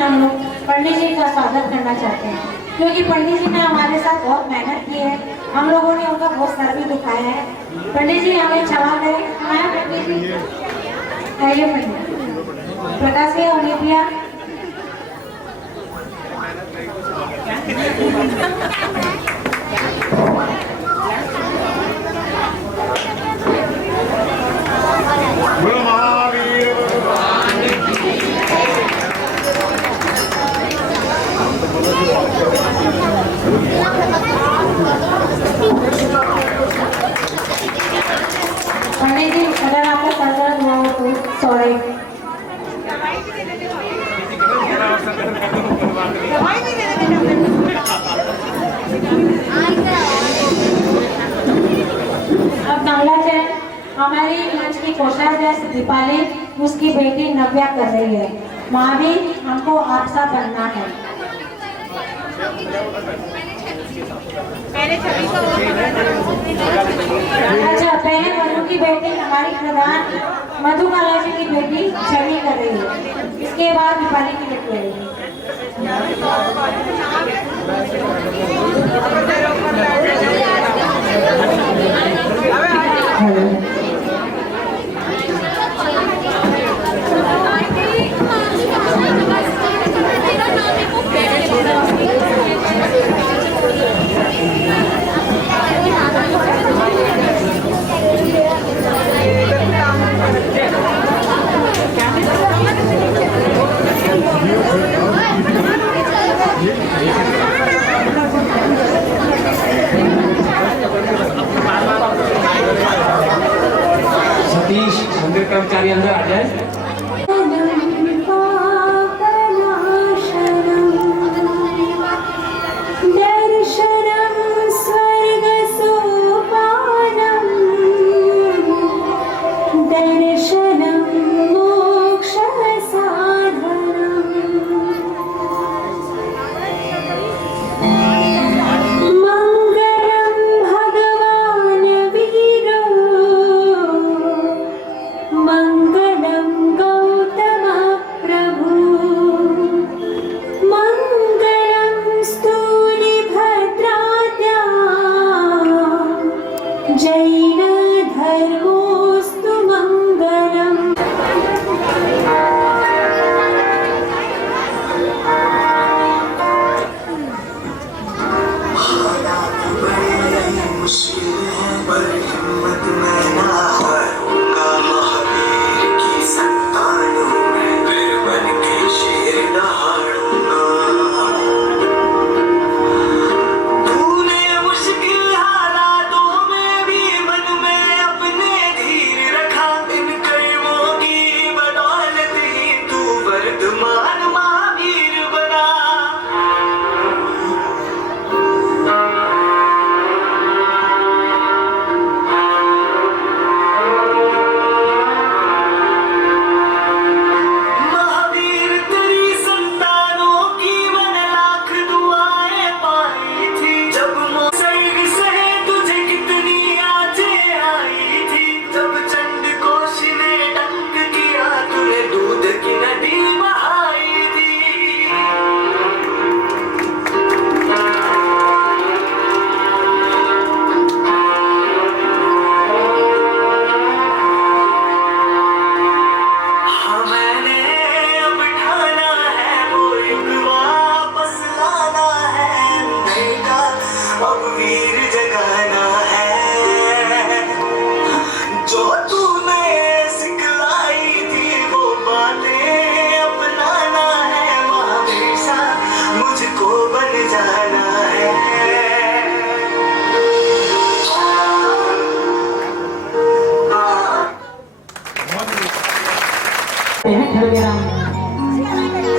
हम लोग पंडित जी का स्वागत करना चाहते हैं, क्योंकि पंडित जी ने हमारे साथ बहुत मेहनत की है, हम लोगों ने उनका बहुत सर भी दुखाया है। पंडित जी हमें क्षमा करें। पंडित जी आइए, पंडित प्रकाश भैया उन्हें दिया। पंडित जी अगर आपको सर दर्द हुआ हो तो सॉरी। अब मंगलाचरण हमारी मंच की कोषाध्यक्ष दीपाली उसकी बेटी नव्या कर रही है। महावीर हमको आपसा बनना है। अच्छा, पहले मधु की बेटी हमारी प्रधान मधुबाला जी की बेटी छवि कर रही है, इसके बाद दीपाली की बेटी आएगी। सतीश मंदिर कर्मचारी अंदर आ जाए।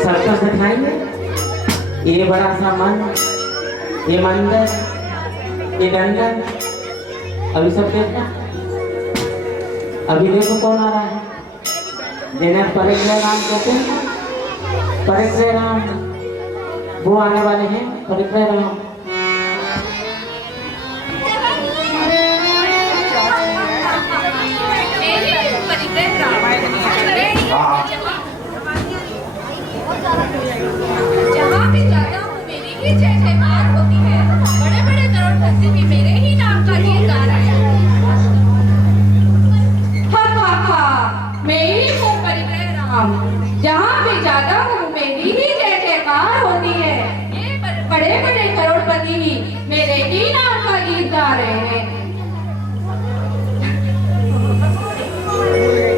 सर्कस दिखाएंगे। ये बड़ा सा मन, ये मंदिर, ये डंडन, अभी सब देखना। अभी देखो कौन आ रहा है। जिन्हें परिग्रह राम कहते हैं। परिग्रह राम वो आने वाले हैं। परिग्रह राम जहाँ भी जाता हूँ मेरी ही जय जयकार होती है। बड़े बड़े करोड़पति भी मेरे ही नाम का गीत गा रहे हैं। मैं ही हूँ परिग्रह राम। जहाँ भी जाता हूँ मेरी ही जय जयकार होती है। ये बड़े बड़े करोड़पति ही मेरे ही नाम का गीत गा रहे हैं।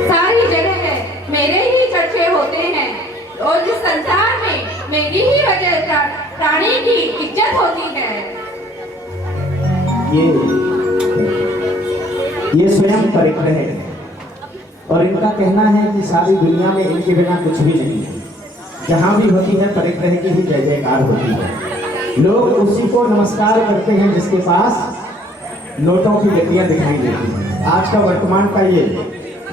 सारी जगह है मेरे ही चर्चे होते हैं और इस संसार में मेरी ही वजह प्राणी की इज्जत होती है। ये स्वयं परिग्रह है और इनका कहना है कि सारी दुनिया में इनके बिना कुछ भी नहीं है। जहाँ भी होती है परिग्रह की ही जय जयकार होती है। लोग उसी को नमस्कार करते हैं जिसके पास नोटों की गतियां दिखाई देती हैं। आज का वर्तमान का ये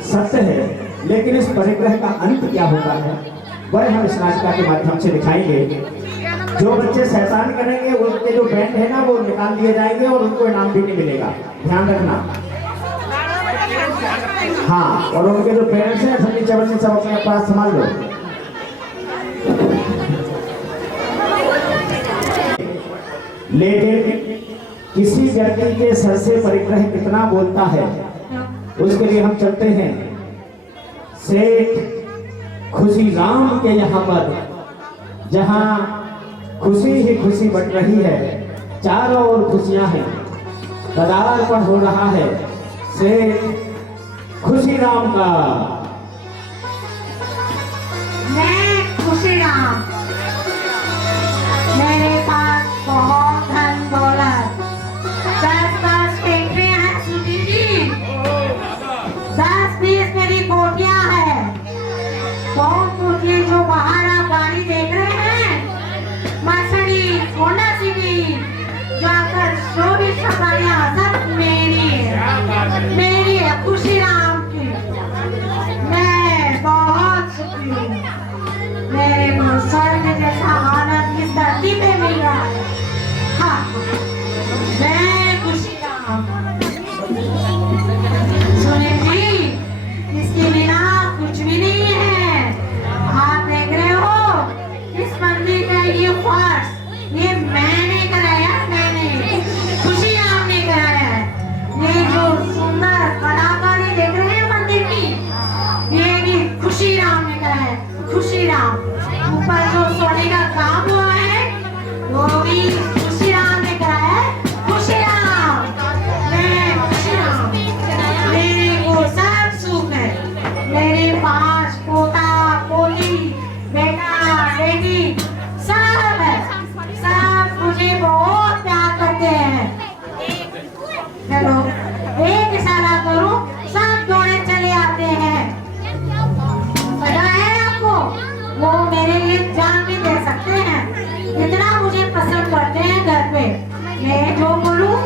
सत्य है, लेकिन इस परिग्रह का अंत क्या होता है वह हम इस नाटिका के माध्यम से दिखाएंगे। जो बच्चे शैतान करेंगे उनके जो बैंड है ना वो निकाल दिए जाएंगे और उनको इनाम भी नहीं मिलेगा, ध्यान रखना। हाँ, और उनके जो पेरेंट्स हैं फर्नीचर वर्नीचर सब अपने पास संभाल लो। लेकिन किसी व्यक्ति के सर से परिग्रह कितना बोलता है उसके लिए हम चलते हैं सेठ खुशी राम के यहाँ पर, जहाँ खुशी ही खुशी बट रही है। चारों ओर खुशियां हैं, पदार्पण हो रहा है सेठ खुशी राम का। मैं खुशी राम, मेरे पास बहुत धन दौलत, 10 फैक्ट्रियां हैं सुधी जी, 10-20 मेरी कोठियां हैं। बहुत ये जो बाहर आप गाड़ी देख रहे हैं मर्सिडीज, होंडा सिटी, जाकर जो भी गाड़ियां सब मेरी है खुशी राम की। मैं बहुत सुखी हूँ, मेरे को स्वर्ग जैसा आनंद इस धरती पे मिल रहा है। हाँ, मैं खुशी राम। सुने जी, इसके बिना कुछ भी नहीं है। आप देख रहे हो इस मंदिर का ये फर्श, ये मैंने कराया, मैंने खुशी राम ने कराया है। ये जो सुंदर कलाकारी देख रहे हैं मंदिर की, ये भी खुशी राम ने कराया है। खुशी राम ऊपर जो सोने का काम हुआ है वो भी खुशी राम ने कराया है। खुशी राम, मैं खुशी राम, मेरे को सब सुख है। मेरे पास पोता पोती बेटा बेटी सब है, सब मुझे बहुत प्यार करते हैं। चलो एक इशारा करूं सब दौड़े चले आते हैं। पता है आपको, वो मेरे लिए जान भी दे सकते हैं, इतना मुझे पसंद करते हैं। घर पे मैं जो बोलूं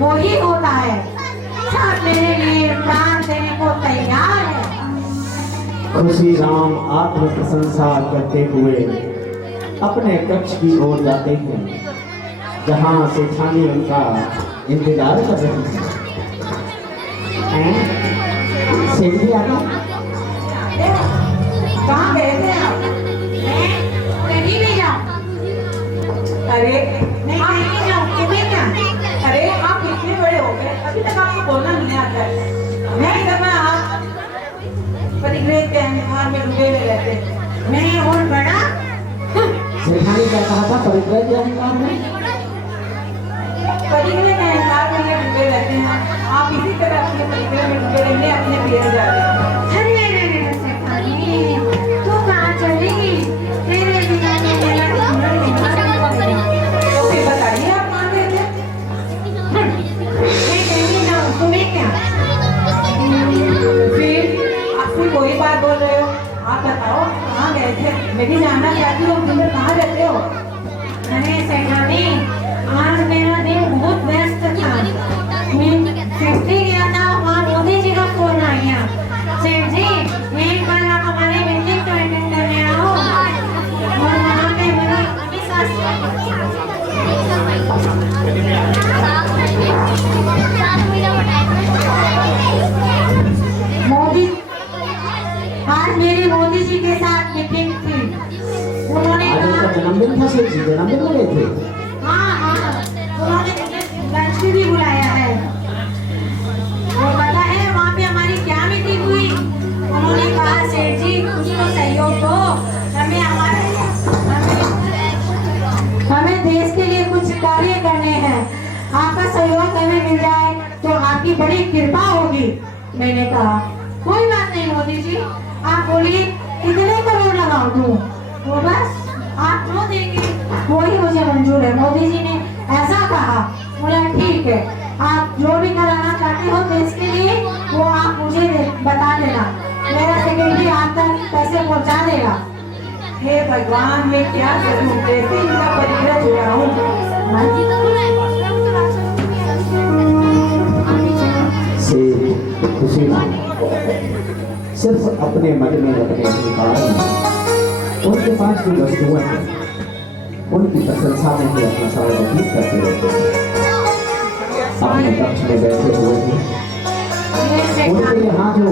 वो ही होता है। सब मेरे लिए प्राण देने को तैयार है। खुशी राम आत्म प्रशंसा करते हुए अपने कक्ष की ओर जाते हैं, जहाँ सेठानी उनका इंतजार कर रही है। सेठ जी आ गए? कहाँ गए थे आप? मैं कहीं नहीं जाऊँ। अरे मैं कहीं नहीं जाऊँ, तुम्हें क्या? अरे आप इतने बड़े हो गए, अभी तक आपको बोलना नहीं आता है। मैं समय आप परिग्रह के अहंकार में डूबे हुए रहते हैं। मैं और बड़ा सेठानी क्या कहा था परिग्रह के अहंकार में? परिग्रह के अहंकार में ये डूबे रहते हैं। आप इसी तरह अपने परिग्रह में डूबे रहेंगे, अपने पियर जा रहे हैं। अरे सेठानी, तू कहाँ चली? तेरे बिना तो मेरा जीवन नहीं। तो फिर बताइए आप कहाँ गए थे? मैं कहीं नहीं जाऊँ, तुम्हें क्या? फिर आप फिर कोई बात बोल रहे हो, आप बताओ कहाँ गए थे? मैं भी जानना चाहती हूँ तुम लोग कहाँ रहते हो। अरे सेठानी, आज मेरा दिन बहुत व्यस्त था। मैं फैक्ट्री गया था, वहाँ मोदी जी का फोन आ गया। सेठ जी, एक बार आप आज मेरी मोदी जी के साथ मीटिंग थी। उन्होंने आज कहा उनका जन्मदिन था, सेठ जी जन्मदिन में गए थे। हाँ हाँ, उन्होंने मुझे लंच में भी बुलाया है। वो पता है वहाँ पे हमारी क्या मीटिंग हुई? उन्होंने कहा सेठ जी कुछ तो सहयोग दो, हमें हमें देश के लिए कुछ कार्य करने हैं, आपका सहयोग हमें मिल जाए तो आपकी बड़ी कृपा होगी। मैंने कहा कोई बात नहीं मोदी जी, आप बोलिए कितने करोड़ लगाओ दूं? वो बस आप जो देंगे वही मुझे मंजूर है। मोदी जी ने ऐसा कहा। बोला ठीक है, आप जो भी कराना चाहते हो देश के लिए वो आप मुझे बता देना, मेरा सेक्रेटरी आप तक पैसे पहुंचा देगा। हे भगवान, मैं क्या करूं, कैसे इनका परिग्रह जुटाऊं? सेठ खुशी में सिर्फ अपने मन में रखने के कारण उनके पास जो वस्तुएं हैं उनकी प्रशंसा में ही अपना समय व्यतीत करते रहते हैं। अपने कक्ष में बैठे हुए थे, उनके यहाँ जो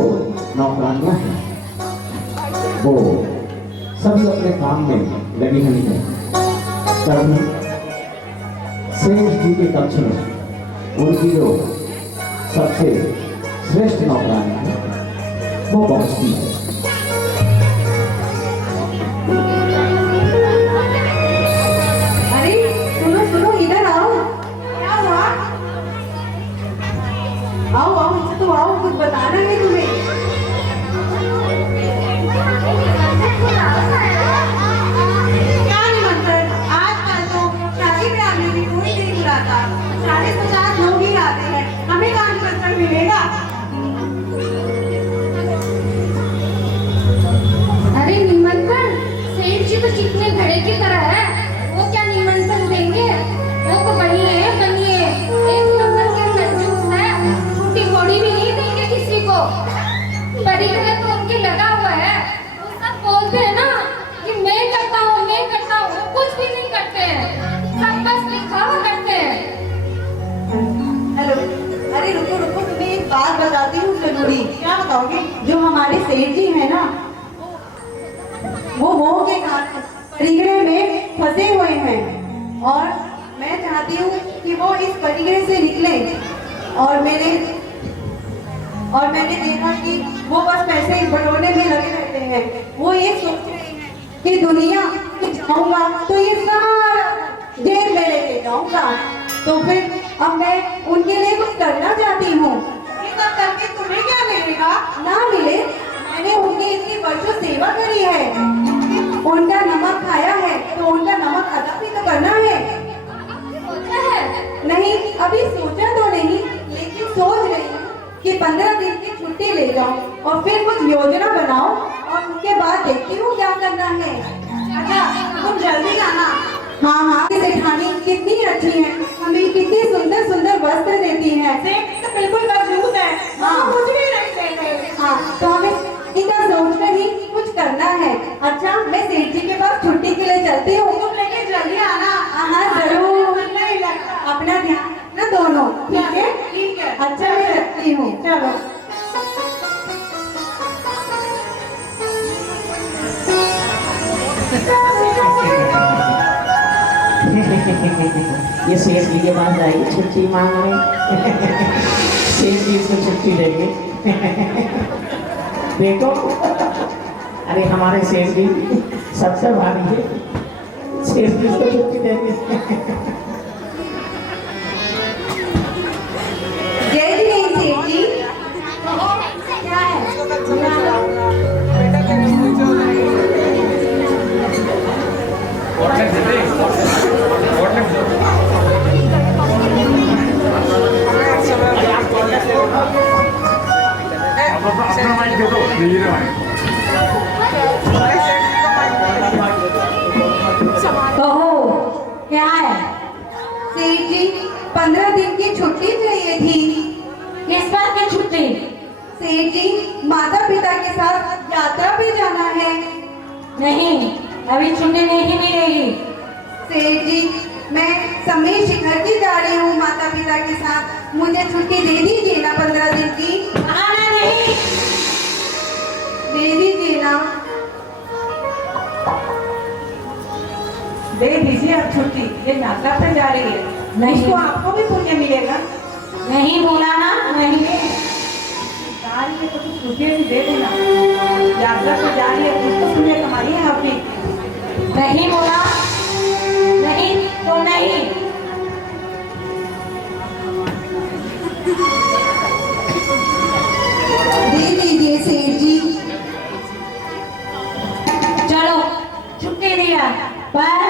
नौकरानियां हैं वो सभी अपने काम में लगी हुई हैं। तभी सेठ जी के कक्ष में उनकी जो सबसे श्रेष्ठ नौकरानी है वो पहुंचती है। अरे सुनो सुनो, इधर आओ। क्या हुआ? आओ आओ, तो आओ, कुछ बताना है तुम्हें। क्या निमंत्रण? आजकल तो शादी ब्याह में भी कोई नहीं बुलाता, 50 लोग ही आते हैं, हमें कहाँ निमंत्रण मिलेगा? अरे निमंत्रण, सेठ जी तो कितने घड़े की तरह है, वो क्या निमंत्रण देंगे? वो तो बनिए एक नंबर के कंजूस है, छुट्टी थोड़ी भी नहीं देंगे किसी को। परिग्रह तो उनके लगा हुआ है, वो सब बोलते हैं ना कि मैं करता हूँ, कुछ भी नहीं करते हैं, सब बस दिखावा करते हैं। हेलो, अरे रुको रुको, तुम्हें एक बात बताती हूँ जरूरी। क्या बताओगे? जो हमारे सेठ जी है ना, वो मोह के कारण परिग्रह में फंसे हुए हैं और मैं चाहती हूँ कि वो इस परिग्रह से निकले। और मैंने देखा कि वो बस पैसे बटोरने में लगे रहते हैं। वो ये सोच रहे हैं कि दुनिया में जाऊंगा तो ये सारा जेब में लेके जाऊंगा। तो फिर अब मैं उनके लिए कुछ करना चाहती हूँ। ये सब करके तुम्हें क्या मिलेगा? ना मिले, मैंने उनकी इतनी वर्षों सेवा करी है, उनका नमक खाया है तो उनका नमक अदा भी तो करना है। सोचा है? नहीं, अभी सोचा तो नहीं, लेकिन सोच रही हूँ कि 15 दिन की छुट्टी ले जाऊं और फिर कुछ योजना बनाओ और उसके बाद देखती हूँ क्या करना है। अच्छा, तुम जल्दी आना। हाँ हाँ, सेठानी कितनी अच्छी है, हमें कितनी सुंदर सुंदर वस्त्र देती है। सेठ तो बिल्कुल कंजूस है, हाँ कुछ भी नहीं देते। हाँ, तो हमें इनका सोचकर ही कुछ करना है। अच्छा, मैं सेठ जी के पास छुट्टी के लिए चलती हूँ, तुम लेके जल्दी आना। हाँ जरूर, अपना ध्यान ना दोनों, ठीक है? ठीक है। अच्छा, मैं रखती हूँ, चलो। ये सेठ जी के पास जाएगी छुट्टी मांगने, सेठ जी इसको छुट्टी देंगे। देखो, अरे हमारे सेठ जी सबसे भारी है, सेठ जी इसको छुट्टी देंगे। जय जी सेठ जी। क्या है? अपना माइक दे दो, ये रहा। कहो क्या है? सेठ जी, 15 दिन की छुट्टी चाहिए थी। किस बात की छुट्टी? सेठ जी, माता पिता के साथ यात्रा पे जाना है। नहीं, अभी छुट्टी नहीं मिलेगी। सेठ जी, मैं समय शिखर की जा रही हूँ माता पिता के साथ, मुझे छुट्टी दे दीजिए ना 15 दिन की। आना नहीं। दे दीजिए राम। दे दीजिए अब छुट्टी, ये यात्रा पर जा रही है। नहीं। उसको आपको भी पुण्य मिलेगा। नहीं बोला ना, नहीं। जा रही है तो कुछ रुपये भी दे देना। यात्रा पर जा रही है, कुछ तो पुण्य कमाई है आपने। नहीं बोला, नहीं तो नहीं। दे दीजिए सेठ जी। चलो छुट्टी दिया, पर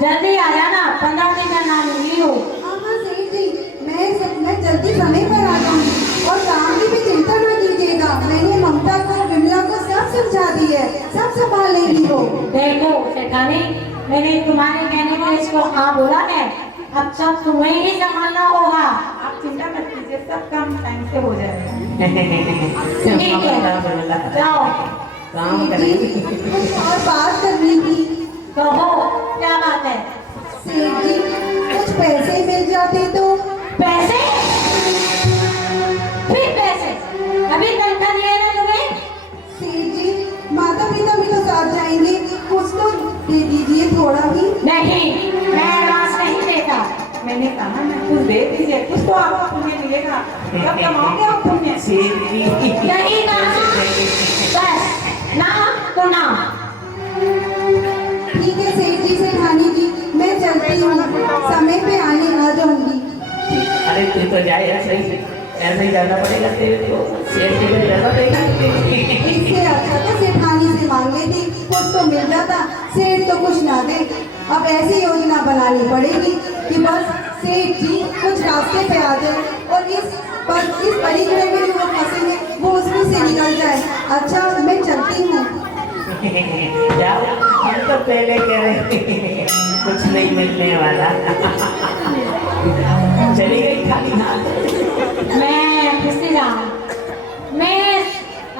जल्दी आ जाना, 15 दिन का नाम ली हो। हाँ हाँ सेठ जी, मैं जल्दी समय पर आ जाऊंगी। और काम की भी चिंता न कीजिएगा, मैंने ममता को विमला को सब समझा दी है, सब संभाल लेगी हो। देखो सेठानी, मैंने तुम्हारे कहने को इसको हाँ बोला है, अब सब तुम्हें ही संभालना होगा। आप चिंता मत कीजिए, सब काम टाइम से हो जाएगा। ठीक है, जाओ। काम सेठ जी, कुछ और बात करनी थी। कहो क्या बात है? सेठ जी, कुछ पैसे मिल जाते तो। पैसे? फिर पैसे? अभी तनख्वाह दिए ना तुम्हें? सेठ जी, माता पिता भी तो साथ जाएंगे, कुछ तो दे दीजिए थोड़ा ही। नहीं, मैं एडवांस नहीं देता। मैंने कहा ना, कुछ दे दीजिए, कुछ तो आपको पुण्य मिलेगा। कब कमाओगे आप पुण्य? नहीं ना, बस ना तो ना। ठीक है सेठ जी, सेठानी जी, मैं चलती हूँ, समय पे आ जाऊंगी। अरे तू तो जाए ऐसे ही जाना पड़ेगा तेरे को, सेठ जी को जाना पड़ेगा। इससे अच्छा तो सेठानी से मांग लेती, कुछ तो मिल जाता। सेठ तो कुछ ना दे, अब ऐसी योजना बनानी पड़ेगी कि बस सेठ जी कुछ रास्ते पे आ जाए और इस परिग्रह में जो वो फंसे हैं वो उसमें से निकल जाए। अच्छा, मैं चलती हूँ। जाओ, हम तो पहले कह रहे थे कुछ नहीं मिलने वाला। चली गई खाली हाथ। मैं खुशी राम, मैं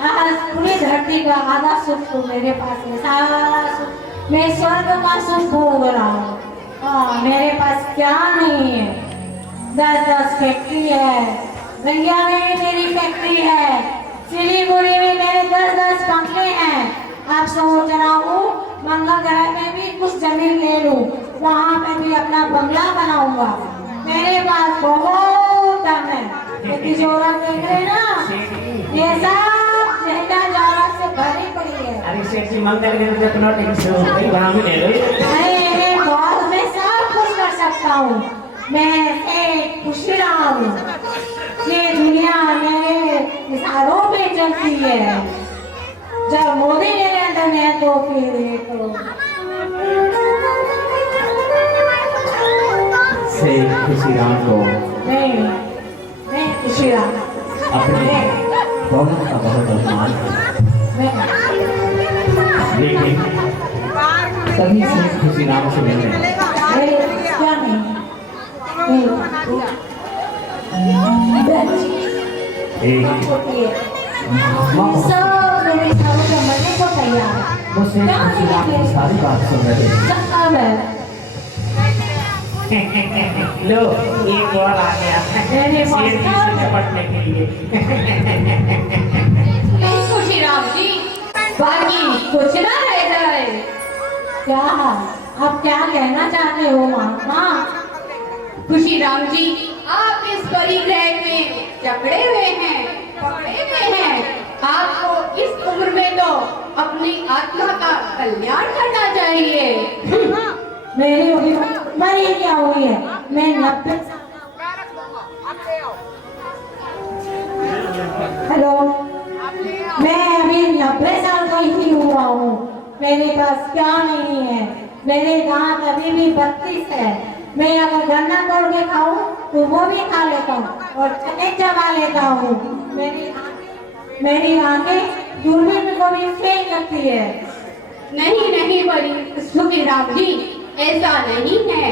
आज पूरी धरती का आधा सुख तो मेरे पास है, सारा सुख, मैं स्वर्ग का सुख भोग रहा हूँ। हाँ, मेरे पास क्या नहीं है, 10-10 फैक्ट्री है, गंगा में भी मेरी फैक्ट्री है, सिलीगुड़ी में मेरे 10-10 बंगले हैं। आप सोच रहा हूँ मंगल ग्रह में भी कुछ जमीन ले लूँ, वहाँ पे भी अपना बंगला बनाऊंगा। मेरे पास बहुत धन है, ये तिजोरा देख रहे ना, ये सब जहला जावरा से भरी पड़ी है। अरे सेठ जी मंगल ग्रह में अपना टेंशन हो गई, वहाँ भी ले लो। अरे मैं बहुत, मैं सब कुछ कर सकता हूँ, मैं एक खुशी रहा हूँ। ये दुनिया मेरे इशारों पे चलती है, जब मोदी मेरे अंदर है तो फिर तो सेठ खुशीराम को नहीं, मैं खुशी रहा अपने बहुत का बहुत अपमान किया। लेकिन तभी सेठ खुशीराम से मिलने क्या नहीं, सब मेरे इशारों पे मरने को तैयार है। वो सेठ खुशीराम की सारी बात सुन रहे हैं। सब है लो एक और आ गया मेरे पास सेठ जी से निपटने के लिए। खुशी राम जी, बाकी कुछ ना रह जाए। क्या, आप क्या कहना चाहते हो माँ? खुशी राम जी, आप इस परिग्रह में जकड़े हुए हैं, पकड़े हुए हैं। आपको इस उम्र में तो अपनी आत्मा का कल्याण करना चाहिए। मेरी उम्र ही क्या हुई है, मैं 90। हेलो, मैं अभी 90 साल का ही हुआ हूँ, मेरे पास क्या नहीं है, मेरे दांत अभी भी 32 है। मैं अगर गन्ना तोड़ के खाऊं तो वो भी खा लेता हूँ और चने चबा लेता हूँ। मेरी आंखें दूरबीन को भी फेल करती है। नहीं नहीं बड़ी सुखी राम जी, ऐसा नहीं है।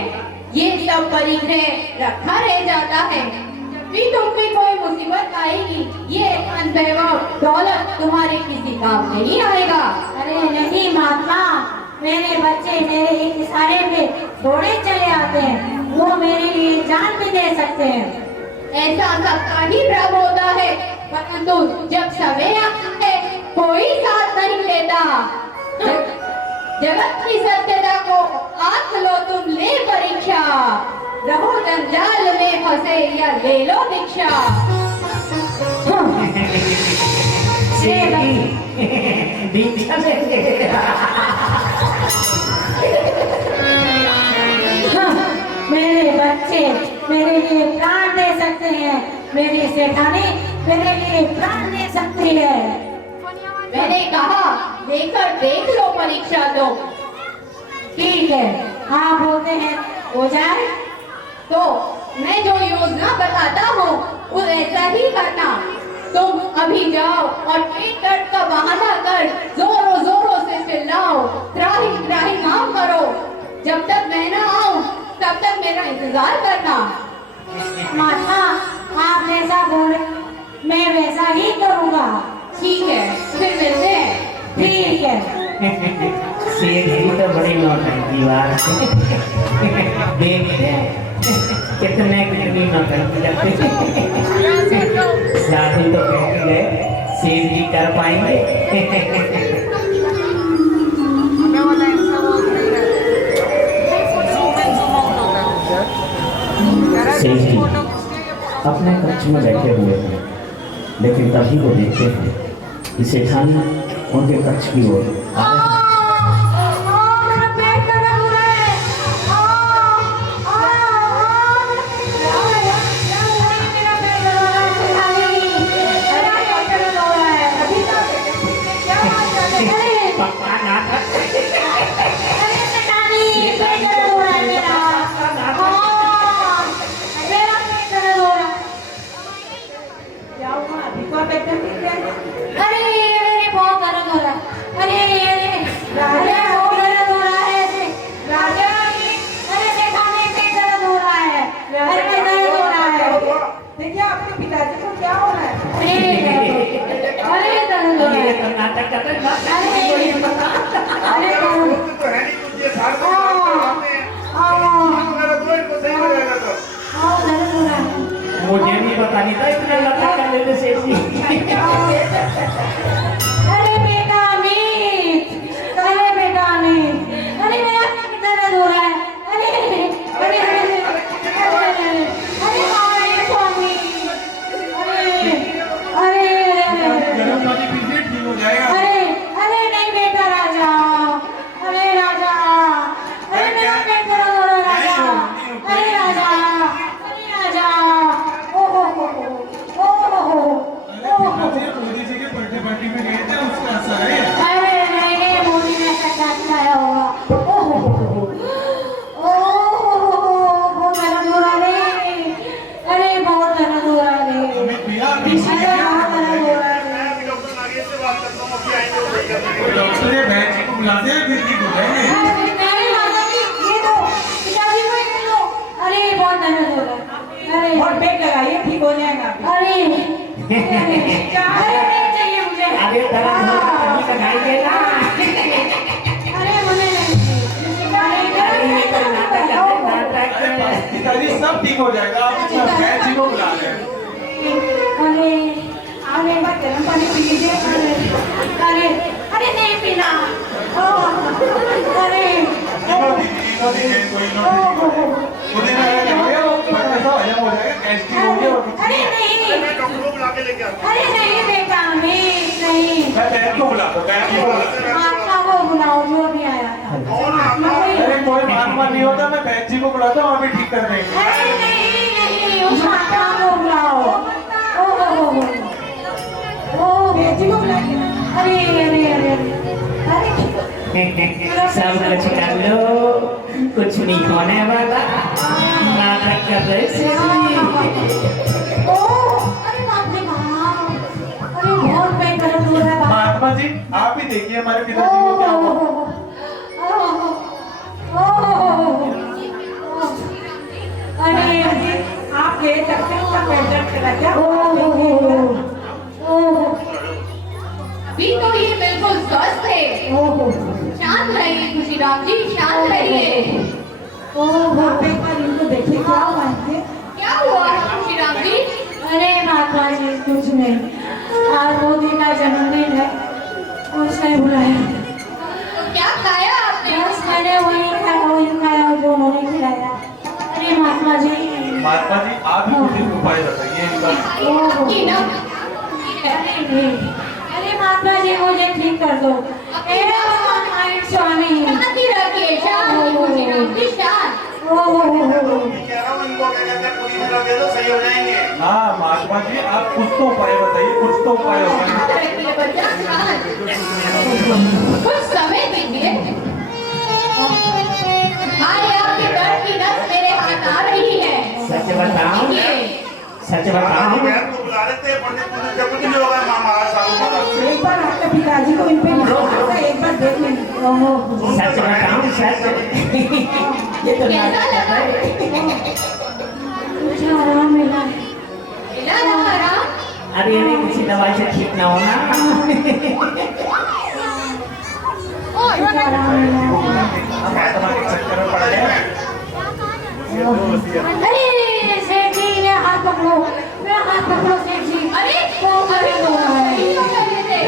ये सब परिग्रह रखा रह जाता है, जब भी तुम पे कोई मुसीबत आएगी, ये धन वैभव दौलत तुम्हारे किसी काम नहीं आएगा। अरे नहीं महात्मा, मेरे बच्चे मेरे एक इशारे पे थोड़े चले आते हैं, वो मेरे लिए जान भी दे सकते हैं। ऐसा सबका ही भ्रम होता है, परंतु जब समय आता है कोई साथ नहीं ले सत्यता। जगत की सत्यता को आंक लो तुम, ले परीक्षा। रहो जंजाल में फंसे या ले लो दीक्षा। दीक्षा लेंगे। मेरे बच्चे मेरे लिए प्राण दे सकते हैं, मेरी सेठानी मेरे लिए प्राण दे सकती है। मैंने कहा लेकर देख लो परीक्षा तो। ठीक है, हाँ बोलते हैं हो जाए। तो मैं जो योजना बताता हूँ वो ऐसा ही करना। तुम अभी जाओ और पेट दर्द का बहाना कर जोरों जोरों से चिल्लाओ, त्राही त्राही काम करो। जब तक मैं ना आऊं तब तक मेरा इंतजार करना। माता आप जैसा बोले मैं वैसा ही करूँगा। ठीक है, फिर मिलते हैं। ठीक है। सेठ जी तो बड़ी नौटंकी बात। देखते कितने कितनी नौटंकी करते। साधु तो कहते गए सेठ जी कर पाएंगे। सेठ जी अपने कक्ष में बैठे हुए हैं, लेकिन तभी वो देखते हैं कि सेठानी उनके कक्ष की ओर आ रहे हैं। मेरा पेट दर्द हो रहा है। मेरा पेट दर्द हो रहा है सेठानी, मेरा पेट दर्द हो रहा है। पक्का नाटक। अरे सेठानी पेट दर्द हो रहा है मेरा। मेरा पेट दर्द हो रहा है। जाओ माँ, अभी को आप एकदम ठीक है। अरे अरे बहुत दर्द हो रहा है। अरे अरे अरे बहुत दर्द हो रहा है। राजा अरे सेठानी पेट दर्द हो रहा है। अरे पेट दर्द हो रहा है। देखिए आपके पिताजी को क्या हो रहा है। अरे दर्द हो रहा ये है। तो नाटक करते हैं। अरे अरे तो है नहीं कुछ, ये सारे तो सामने है। अगर दो इनको सही हो जाएगा तो बहुत दर्द हो रहा है। मुझे नहीं पता नहीं था इतना नाटक कर लेते सेठ जी। अरे बेटा अमित, अरे बेटा अमित, अरे मेरा पेट दर्द हो रहा है। अरे अरे अरे अरे अरे स्वामी, अरे अरे गर्म पानी पीजिए, ठीक हो जाएगा। अरे अरे नहीं बेटा राजा, अरे राजा, अरे मेरा पेट दर्द हो रहा है राजा, अरे राजा, अरे राजा, ओ हो हो ओ हो हो ओ हो। मोदी जी के बर्थडे पार्टी में गए थे, उसका असर है। अरे नहीं नहीं मोदी ने सटाक खाया होगा। ओ हो बहुत दर्द हो रहा है। अरे बहुत दर्द हो रहा है। अमित भैया, अरे बहुत दर्द हो रहा है। मैं अभी डॉक्टर नागेश से बात करता हूँ, अभी आएंगे वो सही कर देंगे। डॉक्टर ये बहन जी को बुलाते हैं, फिर ठीक हो जाएंगे। अरे नहीं माता जी ये दो पिताजी को ही दे दो। अरे बहुत दर्द हो रहा है। अरे और बेड लगाइए, ठीक हो जाएगा। अरे अरे नहीं चाहिए मुझे। अरे दर्द हो रहा है, कभी लगाई देना। अरे मुझे नहीं अरे ये तो नाटक करते हैं, नाटक। पिताजी सब ठीक हो जाएगा, आप इस बहन जी को बुला रहे हैं। अरे आप एक बार गर्म पानी पी लीजिए। अरे अरे नहीं पीना। अरे इनो दीजिए, कोई इनो दीजिए। मुझे ना लगे वो ऐसा हजम हो जाएगा, गैस्ट्रिक हो गया और कुछ अरे नहीं। नहीं, मैं डॉक्टर को बुला के लेके आता अरे नहीं बेटा नहीं। मैं बहन को बुलाता हूँ, बहन को बुलाता हूँ। आत्मा को बुलाओ जो भी आया था। आत्मा को ही- अरे कोई मानवा नहीं होता, मैं बहन जी को बुलाता हूँ, अभी ठीक कर देंगे। अरे नहीं उस आत्मा को बुलाओ। ओ बेटी को बुलाइए। अरे अरे अरे अरे सब कुछ कर लो, कुछ नहीं होने वाला। नाटक कर रहे सेठ जी। ओ अरे बाप रे बाप। अरे बहुत पेट दर्द हो रहा है बाप। महात्मा जी, आप ही देखिए हमारे पिताजी को क्या हुआ। अरे आप गए तक से उसका पेट दर्द चला गया। अभी तो ये बिल्कुल स्वस्थ है। शांत रहिए खुशीराम जी, शांत रहिए। आप एक बार इनको देखिए, क्या हुआ है। क्या हुआ खुशीराम जी? अरे माता जी कुछ नहीं, आज मोदी का जन्मदिन है उसने बुलाया। तो क्या खाया आपने? बस मैंने वही खाया जो उन्होंने खिलाया। अरे महात्मा जी, महात्मा जी आप ही कुछ उपाय बताइए इनका। आपकी ना अरे महात्मा जी मुझे ठीक कर दो। मेरा भगवान स्वामी। कहाँ की रखिए शान मुझे आपकी शान। कह रहा हूँ इनको क्या कहते हैं पूरी तरह दे दो सही हो जाएंगे। हाँ महात्मा जी आप कुछ तो उपाय बताइए, कुछ तो उपाय होगा। याद रखिए बच्चा शान। कुछ समय दीजिए। अरे आपके दर्द की नस मेरे हाथ आ रही है। सच बताऊं, सच महाराज बताऊं, बहन को बुला लेते हैं, पंडित पूजन जब कुछ नहीं होगा महाराज साहब। एक बार आपके पिताजी को इन पे विश्वास है, एक बार देख लेंगे। सच बताऊं, सच ये तो कैसा नाटक लगा? है। मुझे आराम मिला। मिला ना आराम? अरे ये किसी दवाई से ठीक ना होना। मुझे आराम मिला। महात्मा के चक्कर में पड़ गए। अरे सेठ जी मेरा हाथ पकड़ो, मेरा हाथ पकड़ो सेठ जी। अरे अरे तो नहीं हो रहे थे।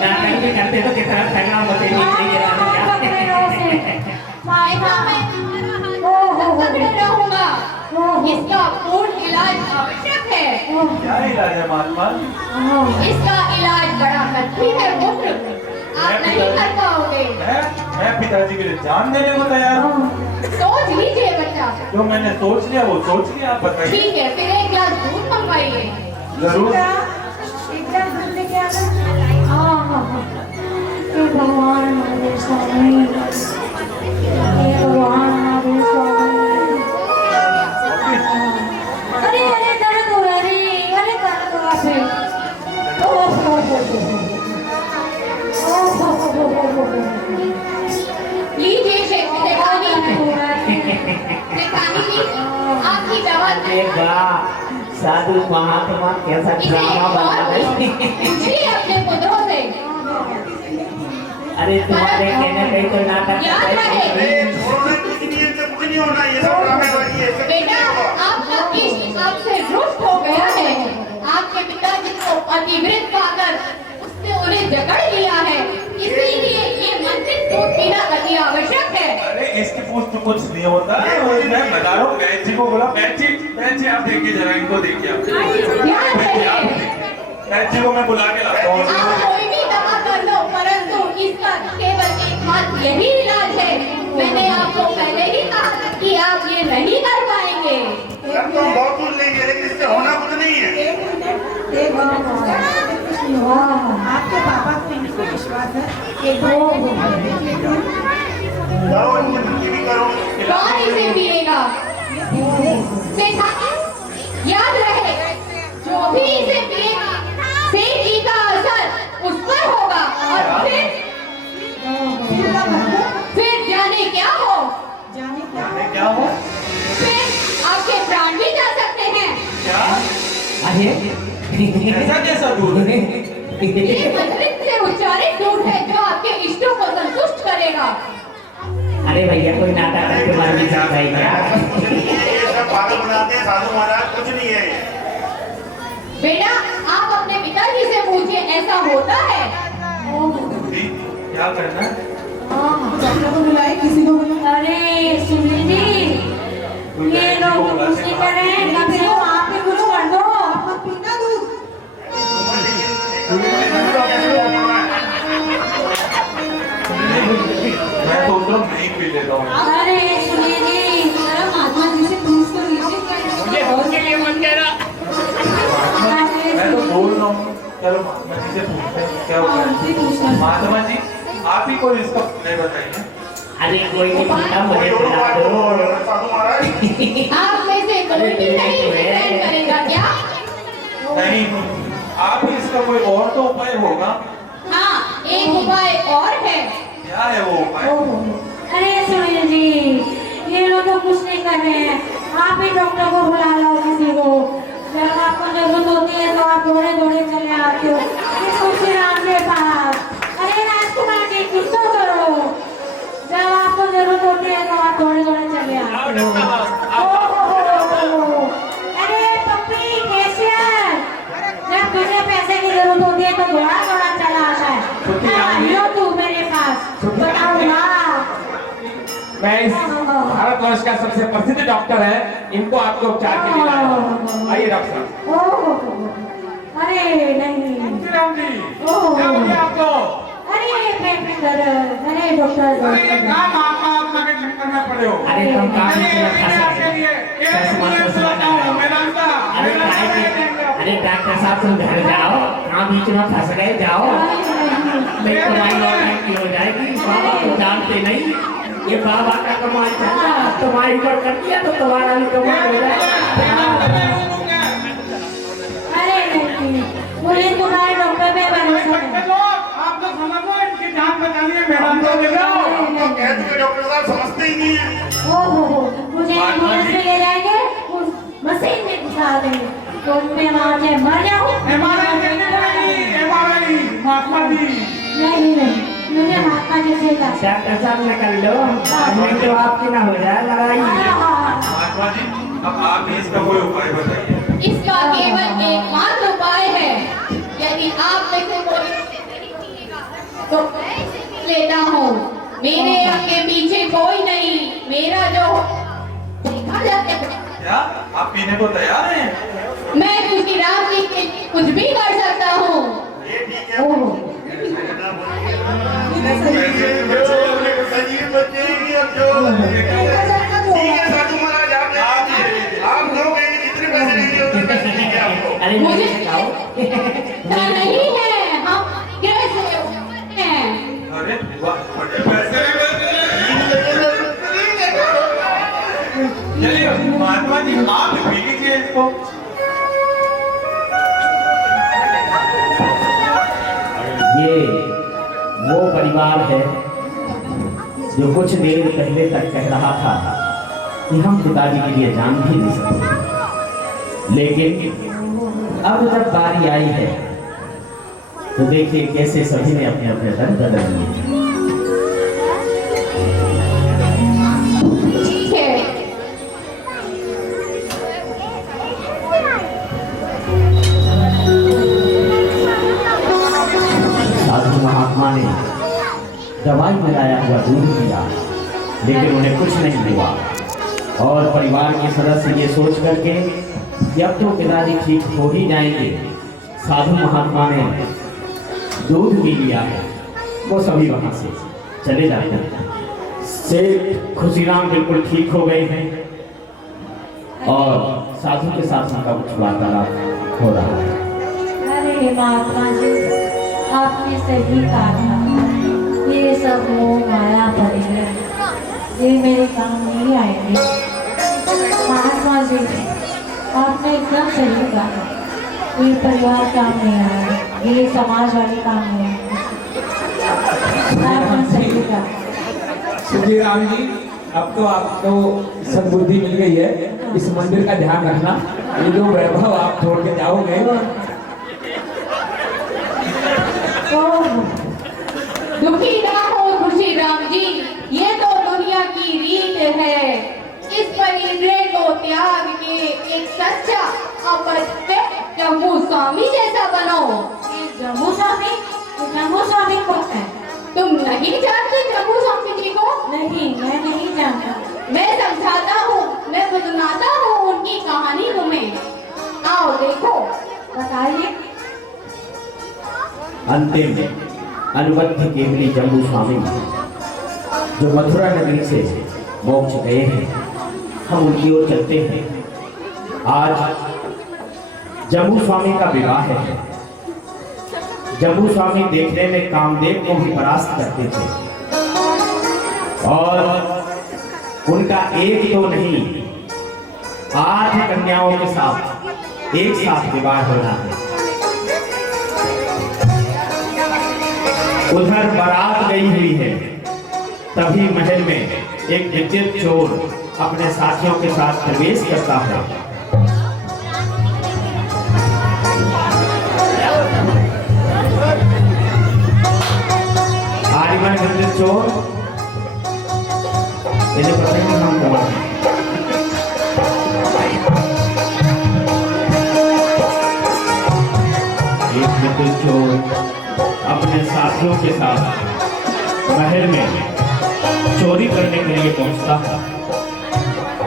नाटक भी करते तो कितना ठगा होते नहीं पकड़े रहो सेठ। ऐसा मैं पकड़े रहूंगा। इसका पूर्ण इलाज आवश्यक है। क्या इलाज है महात्मा? इसका इलाज बड़ा कठिन है पुत्र। आप नहीं कर पाओगे। मैं पिताजी के लिए जान देने को तैयार हूँ। सोच लीजिए बच्चा। जो मैंने सोच लिया वो सोच लिया, आप बताइए। ठीक है फिर एक गिलास दूध मंगवाइए। जरूर। एक गिलास दूध लेके आना। हे भगवान हमारे स्वामी, हे भगवान हमारे स्वामी। अरे अरे दर्द हो रहा है, अरे दर्द हो रहा है। लीजिए शेखानी आपकी दवा साधु महात्मा कैसा इसे ड्रामा बना रहे। पूछिए अपने पुत्रों से। अरे तुम्हारे कहने पे तो नाटक याद रहे। कुछ नहीं होना, ये सब ड्रामेबाजी है, सब बेटा आपका इष्ट आपसे रुष्ट हो गया है। आपके पिताजी को पतिव्रत पाकर उसने उन्हें जकड़ लिया है। इसीलिए ये मंत्रित दूध पीना अति आवश्यक है। अरे इसकी पूछ तो कुछ नहीं होता। मैं बता रहा हूँ बैच जी को बोला, बैच जी आप देखिए जरा इनको देखिए आप। ध्यान रहे। बैच जी को मैं बुला के लाता हूँ। आप कोई भी दवा कर लो परंतु इसका केवल एकमात्र यही इलाज है। मैंने आपको पहले ही कहा था कि आप ये नहीं कर पाएंगे। सब तो बहुत कुछ लेंगे लेकिन इससे होना कुछ नहीं है। एक मिनट कुछ नहीं हुआ। आपके पापा को इन पे विश्वास है। एक बार करो इनकी नक्की भी करो। कौन इसे पिएगा? देखा याद रहे जो भी इसे पिएगा सेठ जी का असर उस पर होगा और फिर जाने क्या हो। क्या हो? फिर आपके प्राण भी जा सकते हैं। क्या? अरे ऐसा कैसा दूध? ये मंत्रित से उच्चारित दूध है जो आपके इष्टों को संतुष्ट करेगा। अरे भैया कोई नाटक करके मर भी सकता है क्या? ये सब पागल बनाते हैं साधु महाराज, कुछ नहीं है। बेटा आप अपने पिताजी से पूछिए ऐसा होता है। क्या करना है? डॉक्टर को बुलाए, किसी को बुलाए। अरे सुनिए जी, ये लोग तो कुछ नहीं कर रहे हैं। कम से कम आप ही कुछ कर दो। आप पीना दूध। मैं सोच रहा हूँ नहीं पी लेता हूँ। अरे सुनिए जी, जरा महात्मा जी से पूछ तो लीजिए। मैं तो बोल रहा हूँ, चलो महात्मा जी से पूछते हैं क्या होता है। महात्मा जी आप ही कोई इसका नहीं बताइए। अरे कोई नहीं पीता, मुझे पिला दो। साधु महाराज आप में से कोई भी नहीं डिपेंड करेगा क्या? नहीं, आप ही इसका कोई और तो उपाय होगा। हाँ एक उपाय और है। क्या है वो उपाय? अरे सुनिए जी, ये लोग तो कुछ नहीं कर रहे हैं। आप ही डॉक्टर को बुला लो किसी को। जब आपको जरूरत होती है तो आप दौड़े दौड़े चले आते हो इस तुलसी राम के पास। अरे राजकुमार जी कुछ तो करो। जब आपको जरूरत होती है तो आप दौड़े दौड़े चले आते हो। अरे पप्पी कैशियर, जब तुझे पैसे की जरूरत होती है तो दौड़ा दौड़ा चला आता मैं इस भारतवर्ष का सबसे प्रसिद्ध डॉक्टर है, इनको आपके उपचार के लिए लाया हूं। आइए डॉक्टर साहब। अरे नहीं, राम जी ओह। क्या हो गया आपको? अरे पेट में दर्द, अरे डॉक्टर अरे ये काम आत्मा के चक्कर में पड़े हो। अरे तुम काम अरे में ये फंस आपके गए। लिए अरे डॉक्टर साहब तुम घर जाओ, कहाँ बीच में फंस गए, जाओ। नहीं तुम्हारी लौटाई की हो जाएगी। बाबा को जानते नहीं, ये बाबा का कमाई चलता, तुम्हारी पर कर दिया तो तुम्हारा भी कमाई हो जाएगा। अरे नहीं, मुझे तुम्हारे डॉक्टर पे भरोसा नहीं। आप लोग समझो, इनकी जान बचानी है मैडम को ले जाओ। डॉक्टर साहब समझते ही नहीं है। ओहो, मुझे एम्बुलेंस में ले जाएंगे, उस मशीन में घुसा देंगे, तो मैं वहाँ से मर जाऊँ। एमआरआई करने पड़ेगी, एमआरआई महात्मा जी। नहीं नहीं, मुझे महात्मा जी से जाना। डॉक्टर साहब ने कर लो, नहीं तो आपकी ना हो जाए लड़ाई। महात्मा जी, अब आप ही इसका कोई उपाय बताइए। इसका केवल एकमात्र उपाय है, यदि आप में से कोई तो लेता हूँ। मेरे आगे पीछे कोई नहीं, मेरा जो देखा जाता है। क्या आप पीने को तैयार हैं? मैं खुशी राम जी के लिए कुछ भी कर सकता हूँ। ये ठीक है। सजीव बच्चे की अब जो ठीक है साधु महाराज, आप लोग जितने पैसे लेंगे उतने पैसे देंगे आपको। अरे मुझे मुझे नहीं है, हम गृह से हैं। अरे वाह, बड़े पैसे चलिए महात्मा जी, आप पी लीजिए इसको। ये वो परिवार है जो कुछ देर पहले तक कह रहा था कि हम पिताजी के लिए जान भी नहीं सकते, लेकिन अब जब बारी आई है तो देखिए कैसे सभी ने अपने अपने दर बदल लिए। ठीक है, साधु महात्मा ने दवाई मिलाया हुआ दूध पिया, लेकिन उन्हें कुछ नहीं हुआ। और परिवार के सदस्य ये सोच करके कि अब तो पिताजी ठीक हो ही जाएंगे, साधु महात्मा ने दूध पी लिया है, वो सभी वहां से चले जाते हैं। सेठ खुशीराम बिल्कुल ठीक हो गए हैं और साधु के साथ उनका कुछ वार्तालाप हो रहा है। अरे महात्मा जी, आपने सही कहा था, ये सब मोह माया पड़े हैं, ये मेरे काम नहीं आएंगे। महात्मा जी, आपने एकदम सही कहा, ये परिवार काम नहीं आया, ये समाज वाले काम नहीं आए। आपने सही कहा। श्री राम जी, अब तो आपको सद्बुद्धि मिल गई है, इस मंदिर का ध्यान रखना। ये जो वैभव आप छोड़ के जाओगे, दुखी ना हो खुशी राम जी, ये तो दुनिया की रीत है। इस परिंद्रे को त्याग के एक सच्चा अपत्य जम्मू स्वामी जैसा बनो। जम्मू स्वामी? जम्मू स्वामी कौन है? तुम नहीं जानते जम्मू स्वामी जी को? नहीं, मैं नहीं जानता। मैं समझाता हूँ, मैं सुनाता हूँ उनकी कहानी तुम्हें। आओ देखो। बताइए। अंतिम अनुबद्ध केवली जम्बू स्वामी जो मथुरा नगरी से मोक्ष गए हैं, हम उनकी ओर चलते हैं। आज जम्बू स्वामी का विवाह है। जम्बू स्वामी देखने में कामदेव को भी परास्त करते थे और उनका एक तो नहीं 8 कन्याओं के साथ एक साथ विवाह हो रहा है। उधर बारात गई हुई है, तभी महल में एक विद्युत चोर अपने साथियों के साथ प्रवेश करता है। आर्यमन विद्युत चोर, इन्हें पता नहीं हम कौन हैं। एक विद्युत चोर अपने साथियों के साथ महल में चोरी करने के लिए पहुंचता है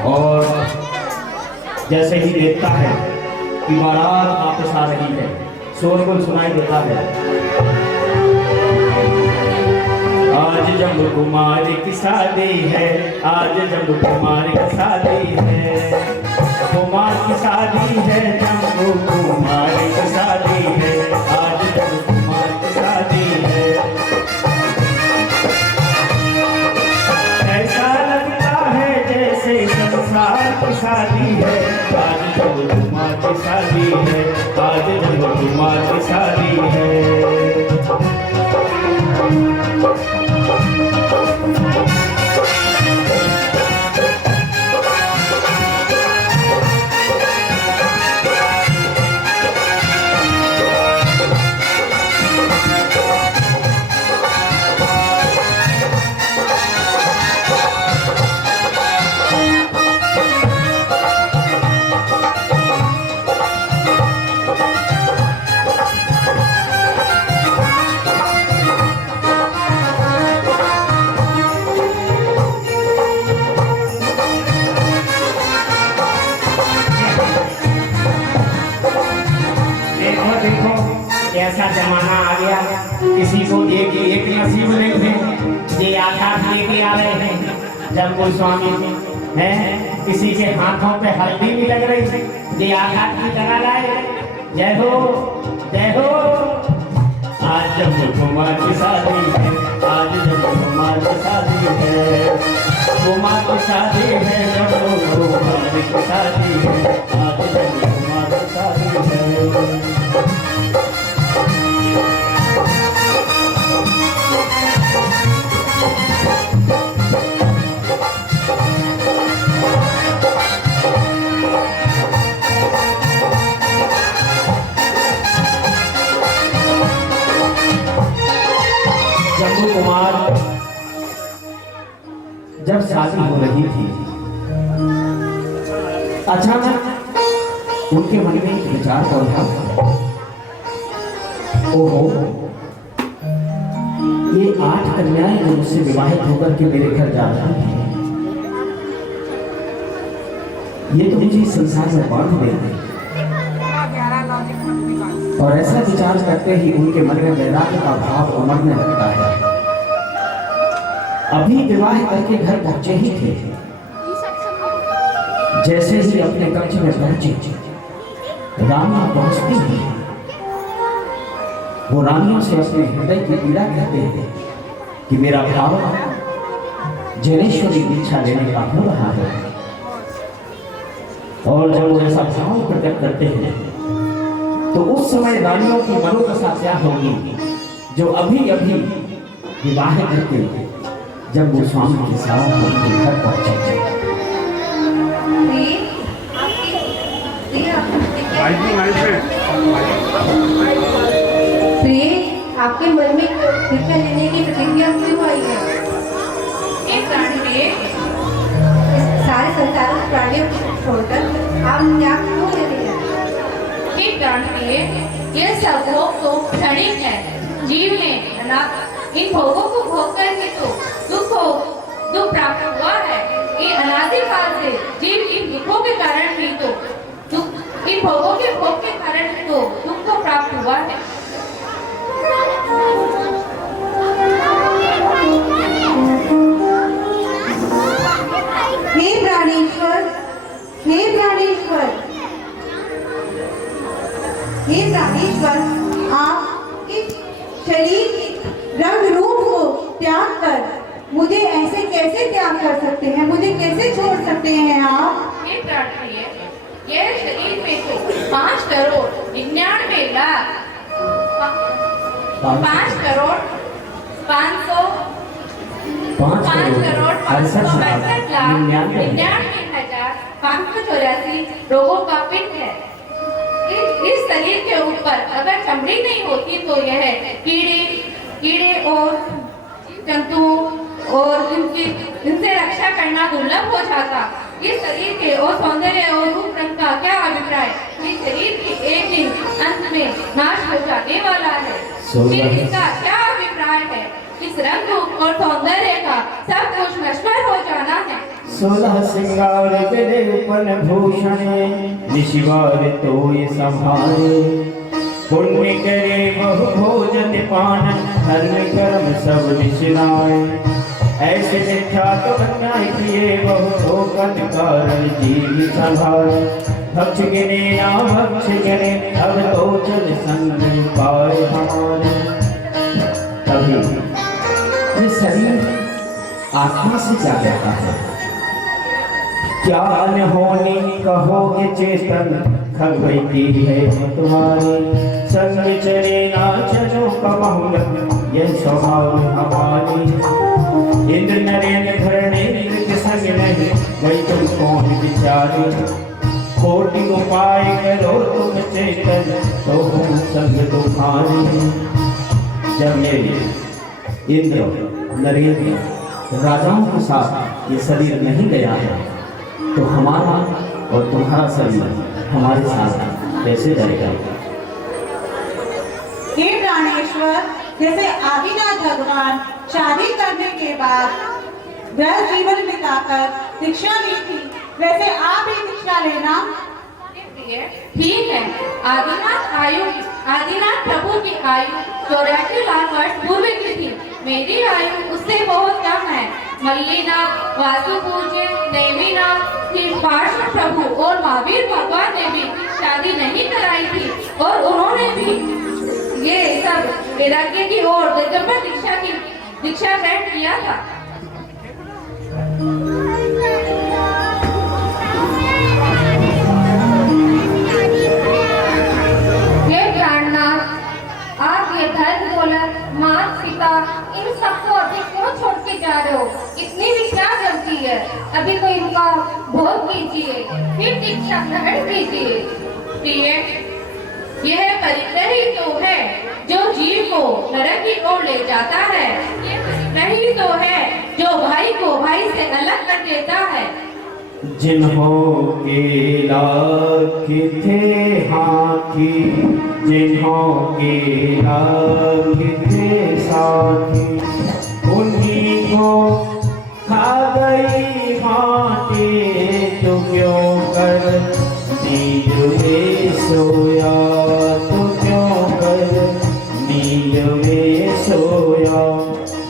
और जैसे ही देखता है कि बारात वापस आ रही है, शोरगुल सुनाई देता है। आज जब कुमार की शादी है, आज जब कुमार की शादी है, कुमार की शादी है, जब कुमार की शादी है, आज जब कुमार की शादी है। ऐसा लगता है जैसे संसार की शादी है, आज जब कुमार की शादी है, आज जब कुमार की शादी है। ऐसा जमाना आ गया, किसी को एक नसीब नहीं है, ये आधार लेके आ रहे हैं। जब कोई स्वामी है, किसी के हाथों पे हल्दी भी लग रही है, ये आधार की लगा लाए। जय हो जय हो। आज जब कुमार की शादी है, आज जब कुमार की शादी है, कुमार की शादी है, जब कुमार की शादी है, आज जब कुमार की शादी है। जम्बू कुमार जब शादी हो रही थी, अचानक उनके मन में एक विचार पड़ा, ओहो, ये 8 कन्याएं जो मुझसे विवाहित होकर के मेरे घर जा रही हैं, ये तो मुझे संसार में बांट देंगे। और ऐसा विचार करते ही उनके मन में वैराग्य का भाव उमड़ने लगता है। अभी विवाह करके घर पहुंचे ही थे, जैसे ही अपने कक्ष में पहुंचे, रानियां पहुंचती हैं, वो रानियों से अपने हृदय की पीड़ा कहते हैं कि मेरा भाव जनेश्वरी दीक्षा लेने का हो रहा है। और जब वो ऐसा भाव प्रकट करते हैं, तो उस समय रानियों की मनोदशा क्या होगी, जो अभी अभी विवाह करके जब वो स्वामी के साथ उनके घर पहुंचे। प्रिय, आपके मन में दीक्षा लेने की प्रतिज्ञा क्यों आई है? ये प्राणी सारे संसार के प्राणियों को छोड़कर आप त्याग क्यों ले रहे हैं? हे प्राणी, ये सब भोग तो क्षणिक है। जीव ने इन भोगों को भोग करके तो दुख प्राप्त हुआ है। ये अनादिकाल से जीव इन दुखों के कारण ही तो इन भोगों के भोग के कारण तो दुख को प्राप्त हुआ है। हे प्राणेश्वर, हे प्राणेश्वर, हे प्राणेश्वर, आप इस शरीर के रंग रूप को त्याग कर मुझे ऐसे कैसे त्याग कर सकते हैं? मुझे कैसे छोड़ सकते हैं आप? हे प्राणी, ये शरीर में तो 5 करोड़ 99 लाख 5 करोड़ 5,565,99,584 लोगों का पिंड है। इस शरीर के ऊपर अगर चमड़ी नहीं होती तो यह कीड़े और जंतुओं और इनसे रक्षा करना दुर्लभ हो जाता। इस शरीर के और सौंदर्य और रूप रंग का क्या अभिप्राय? इस शरीर की एक दिन अंत में नाश हो जाने वाला है। फिर इसका क्या अभिप्राय है? इस रंग रूप और सौंदर्य का सब कुछ नश्वर हो जाना है। 16 श्रृंगार करे उपन भूषण निशिवार तो ये संभाले पुण्य करे बहु भोजन पान धर्म कर्म सब निशिनाए ऐसे विख्यात अन्याय किए बहु ठोकन कारण जीव संभाले भक्ष गिने ना भक्ष गिने अब तो चल संग पाए हमारे। तभी ये शरीर आत्मा से क्या कहता है? क्या अनहोनी कहोगे चेतन खगवैती है तुम्हारी संग चले ना चलो कमहुल यह स्वभाव हमारी इंद्र नरेंद्र धरणे के संग नहीं वही तुम कौन बिचारे कोटि उपाय करो तुम चेतन तो हम संग दुखारी। जब मेरे इंद्र नरेंद्र राजाओं के साथ ये शरीर नहीं गया है तो हमारा और तुम्हारा शरीर हमारे साथ कैसे जाएगा? हे प्राणेश्वर, जैसे आदिनाथ भगवान शादी करने के बाद गृह जीवन बिताकर दीक्षा ली थी वैसे आप भी दीक्षा लेना। ठीक है। आदिनाथ प्रभु की आयु 84 लाख वर्ष पूर्व की थी। मेरी आयु उससे बहुत कम है। मल्लीनाथ, वासुपूज्य, नेमिनाथ, पार्श्व प्रभु और महावीर भगवान ने भी शादी नहीं कराई थी और उन्होंने भी ये सब वैराग्य की ओर दिगंबर दीक्षा ग्रहण किया था। आप ये धन दौलत माता पिता इन सबको अभी क्यों छोड़ के जा रहे हो? इतनी भी क्या गलती है? अभी तो इनका भोग कीजिए फिर दीक्षा ग्रहण कीजिए। प्रिय, यह परिग्रह ही तो है जो जीव को नरक की ओर ले जाता है। यह परिग्रह ही तो है जो भाई को भाई से अलग कर देता है। जिन्हों के लाख थे हाथी जिन्हों के लाख थे साथी उन्हीं को खा गई माटी तो क्यों कर नींद में सोया तो क्यों कर नींद में सोया।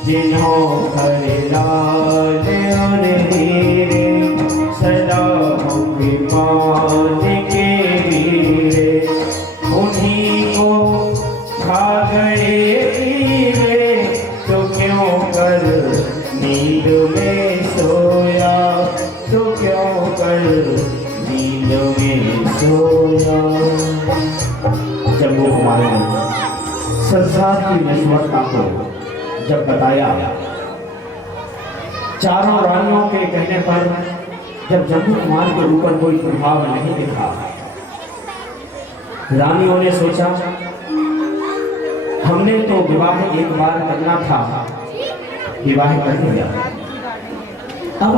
जिन्हों घर लाल और हीरे सदा मान के वीरे उन्हीं को खा गए हीरे तो क्यों कर नींद में सोया तो क्यों कर नींद में सोया। जब वो हमारे संसार की नश्वरता को जब बताया चारों रानियों के कहने पर जब जम्मू कुमार के ऊपर कोई प्रभाव नहीं दिखा रानियों ने सोचा हमने तो विवाह एक बार करना था विवाह कर दिया अब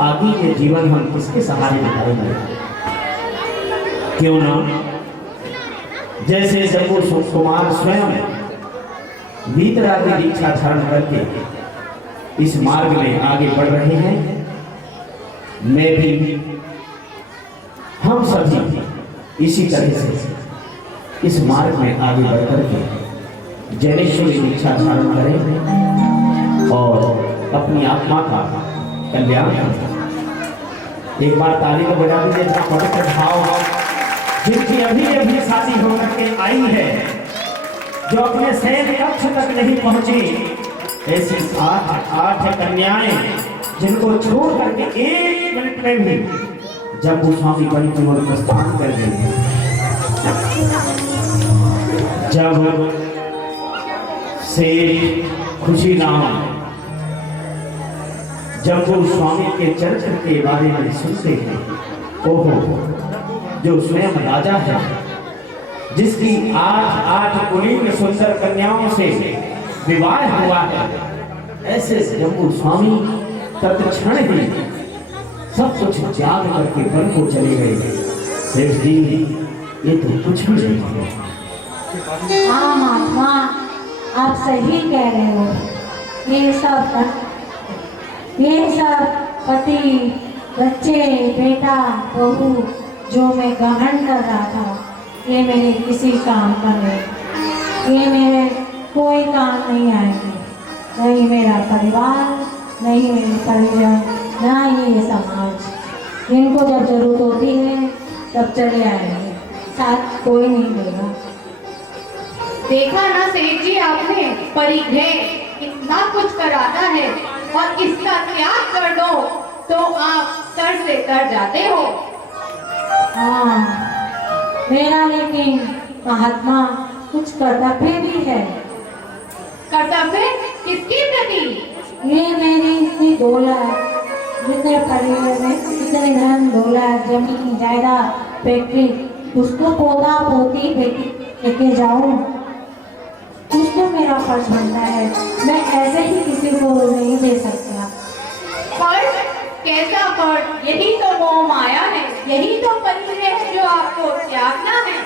आगे ये जीवन हम किसके सहारे बिताएंगे? क्यों ना जैसे जम्मू कुमार स्वयं वीतरागी दीक्षा धारण करके इस मार्ग में आगे बढ़ रहे हैं मैं भी हम सभी इसी तरह से इस मार्ग में आगे बढ़ करके जैनेश्वरी दीक्षा धारण करें और अपनी आत्मा का कल्याण करें। एक बार ताली को बजा दीजिए इतना पवित्र भाव जिनकी अभी अभी शादी होकर के आई है जो अपने शयन कक्ष तक नहीं पहुंची ऐसी 8 कन्याएं जिनको छोड़ करके 1 मिनट में भी जम्मू स्वामी बन की ओर प्रस्थान कर गए। जब से खुशी नाम जम्मू स्वामी के चरित्र के बारे में सुनते हैं ओहो जो स्वयं राजा है जिसकी 8 कुलीन सुंदर कन्याओं से विवाह हुआ है ऐसे जम्मू स्वामी तत्क्षण ही सब कुछ त्याग करके वन को चले गए। सेठ जी ये तो कुछ भी नहीं है। हाँ महात्मा, आप सही कह रहे हो। ये सब पति, बच्चे, बेटा, बहू जो मैं ग्रहण कर रहा था, ये मेरे किसी काम का नहीं। ये मेरे कोई काम नहीं आएंगे। नहीं मेरा परिवार, नहीं मेरे परिजन, ना ही ये समाज। इनको जब जरूरत होती है तब चले आएंगे, साथ कोई नहीं देगा। देखा ना सेठ जी आपने, परिग्रह इतना कुछ कराता है और इसका त्याग कर दो तो आप सर से तर जाते हो। हाँ, मेरा लेकिन महात्मा कुछ कर्तव्य भी है। कर्तव्य किसके प्रति? ये मेरी इतनी दौलत, जितने परिवार में इतने धन दौलत, जमीन जायदाद, फैक्ट्री, उसको पोता पोती बेटी लेके जाऊं, कुछ तो मेरा फर्ज बनता है। मैं ऐसे ही किसी को नहीं दे सकता। फर्ज? कैसा फर्ज? यही तो मोह माया है, यही तो परिग्रह है जो आपको त्यागना है।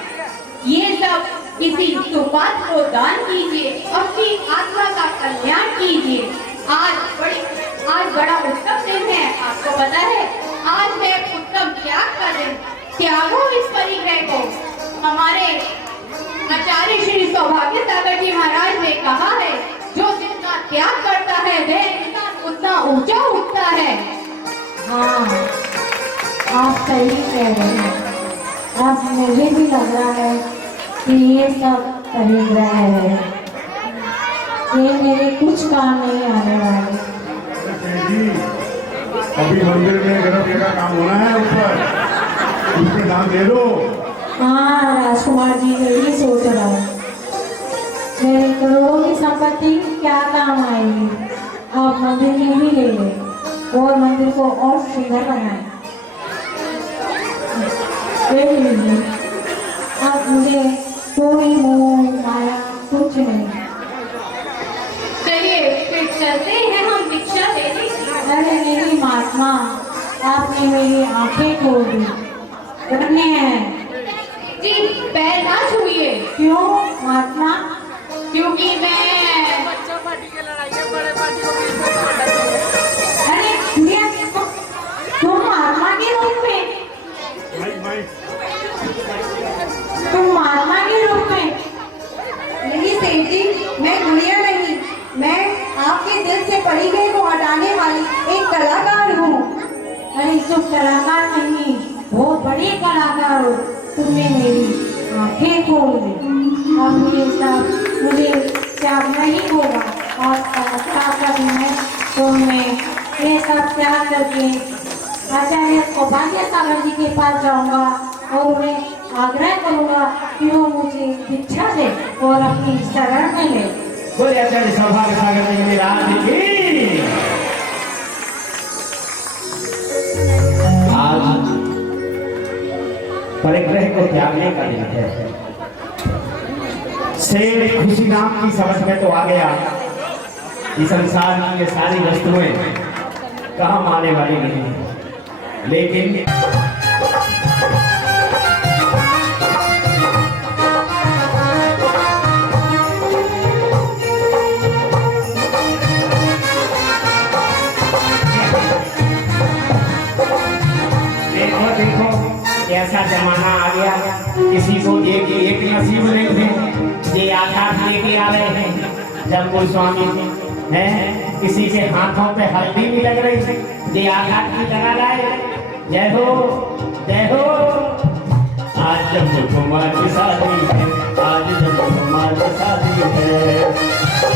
ये सब किसी सुपात्र को दान कीजिए, अपनी आत्मा का कल्याण कीजिए। आज बड़ा उत्तम दिन है, आपको पता है, आज है उत्तम त्याग का दिन। त्यागो इस परिग्रह को। हमारे आचार्य श्री सौभाग्य सागर जी महाराज ने कहा है, जो जितना त्याग करता है वह इंसान उतना ऊंचा उठता है। हाँ, आप सही कह रहे हैं। अब मुझे भी लग रहा है कि ये सब परिग्रह है, ये मेरे कुछ काम नहीं आने वाले। जी, अभी मंदिर में गर्भ का काम होना है ऊपर, उसके दाम दे दो। हाँ राजकुमार जी, यही सोच रहा हूँ। मेरे करोड़ों की संपत्ति क्या काम आएगी। आप मंदिर में भी ले लें और मंदिर को और सुंदर बनाएं। देख लीजिए, अब मुझे कोई मोह माया कुछ नहीं। चलिए फिर चलते हैं हम भिक्षा लेने। अरे मेरी महात्मा, आपने मेरी आंखें खोल दी। करने हैं जी, पैर ना छुइए। क्यों महात्मा? क्योंकि मैं अरे भैया, तुम महात्मा के रूप में, तुम महात्मा के रूप में। नहीं सेठ जी, मैं गुड़िया नहीं, मैं आपके दिल से परिग्रह को हटाने वाली एक कलाकार हूँ। अरे तुम कलाकार नहीं, बहुत बड़ी कलाकार हो। तुमने मेरी आंखें खोल दी। अब मुझे त्याग नहीं होगा और का दिन है, तो मैं ये सब त्याग करके आचार्य सौभाग्य सागर जी के पास जाऊंगा और उन्हें आग्रह करूंगा कि वो मुझे भिक्षा दे और अपनी शरण में ले। बोले आचार्य सौभाग्य सागर जी महाराज की। आज परिग्रह को त्यागने का दिन है। शेर खुशी नाम की समझ में तो आ गया कि संसार की ये सारी वस्तुएं काम आने वाली नहीं है, लेकिन देखो कैसा जमाना आ गया। किसी को एक नसीब नहीं है, ये आघात लेके आ रहे हैं। जब कोई स्वामी है, किसी के हाथों पे हल्दी भी लग रही है, ये आघात की लगा लाए। जय हो जय हो। आज जब कुमार की शादी है, आज जब कुमार की शादी है,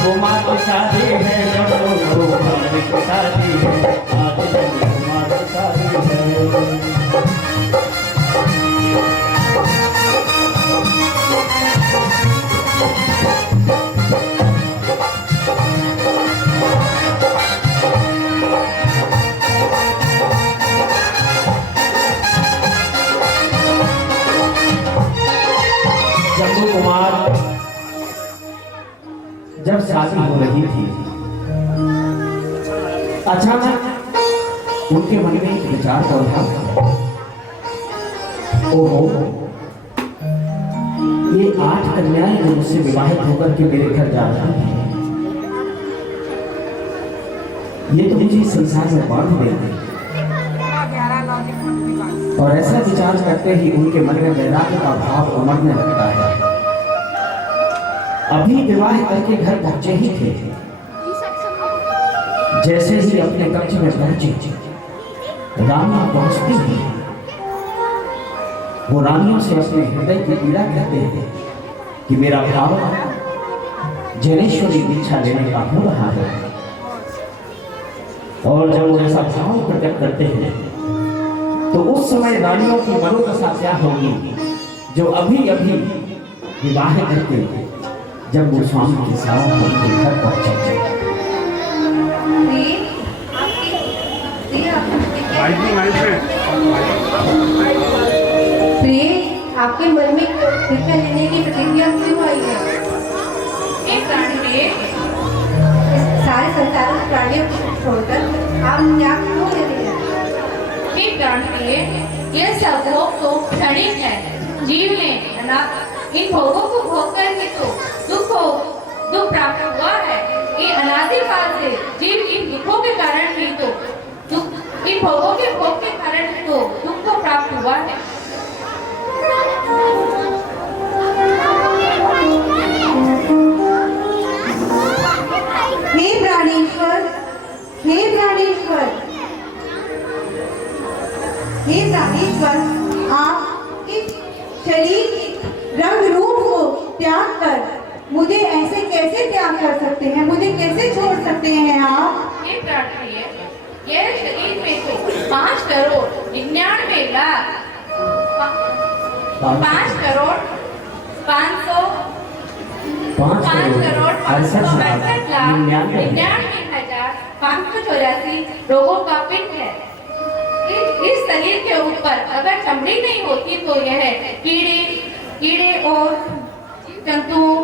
कुमार की शादी है, जब कुमार की शादी है, आज जब कुमार की शादी है। जम्बू कुमार जब शादी हो रही थी, अचानक उनके मन में एक विचार उठा। ओहो, 8 कन्याएं जो मुझसे विवाहित होकर के मेरे घर जा रही हैं, ये तो मुझे इस संसार में बांध देंगे। और ऐसा विचार करते ही उनके मन में वैराग्य का भाव उमड़ने लगता है। अभी विवाह करके घर पहुंचे ही थे, जैसे ही अपने कक्ष में पहुंचे, रानियां पहुंचती ही वो रानियों से अपने हृदय की पीड़ा कहते हैं कि मेरा भाव जनेश्वरी दीक्षा लेने का हो रहा है। और जब वो ऐसा भाव प्रकट करते हैं तो उस समय रानियों की मनोदशा क्या होगी, जो अभी अभी विवाह करके जब वो स्वामी के साथ उनके घर पहुंचे। आपके मन में दीक्षा लेने की प्रतिक्रिया क्यों आई है? एक प्राणी में सारे संसार के प्राणियों को छोड़कर आप त्याग क्यों ले रहे हैं? एक प्राणी में यह सब भोग तो क्षणिक है। जीव ने इन भोगों को भोग कर ही तो दुख प्राप्त हुआ है। ये अनादिकाल से जीव इन दुखों के कारण ही तो इन भोगों के भोग के कारण तो दुख को प्राप्त हुआ है। हे प्राणेश्वर, हे प्राणेश्वर, हे प्राणेश्वर, आप इस शरीर के रंग रूप को त्याग कर मुझे ऐसे कैसे त्याग कर सकते हैं? मुझे कैसे छोड़ सकते हैं आप? ये प्रार्थना है, यह शरीर में तो 5 करोड़ 99 लाख 5 करोड़ 599,584 लोगों का पिंड है। इस शरीर के ऊपर अगर चमड़ी नहीं होती तो यह कीड़े और जंतुओं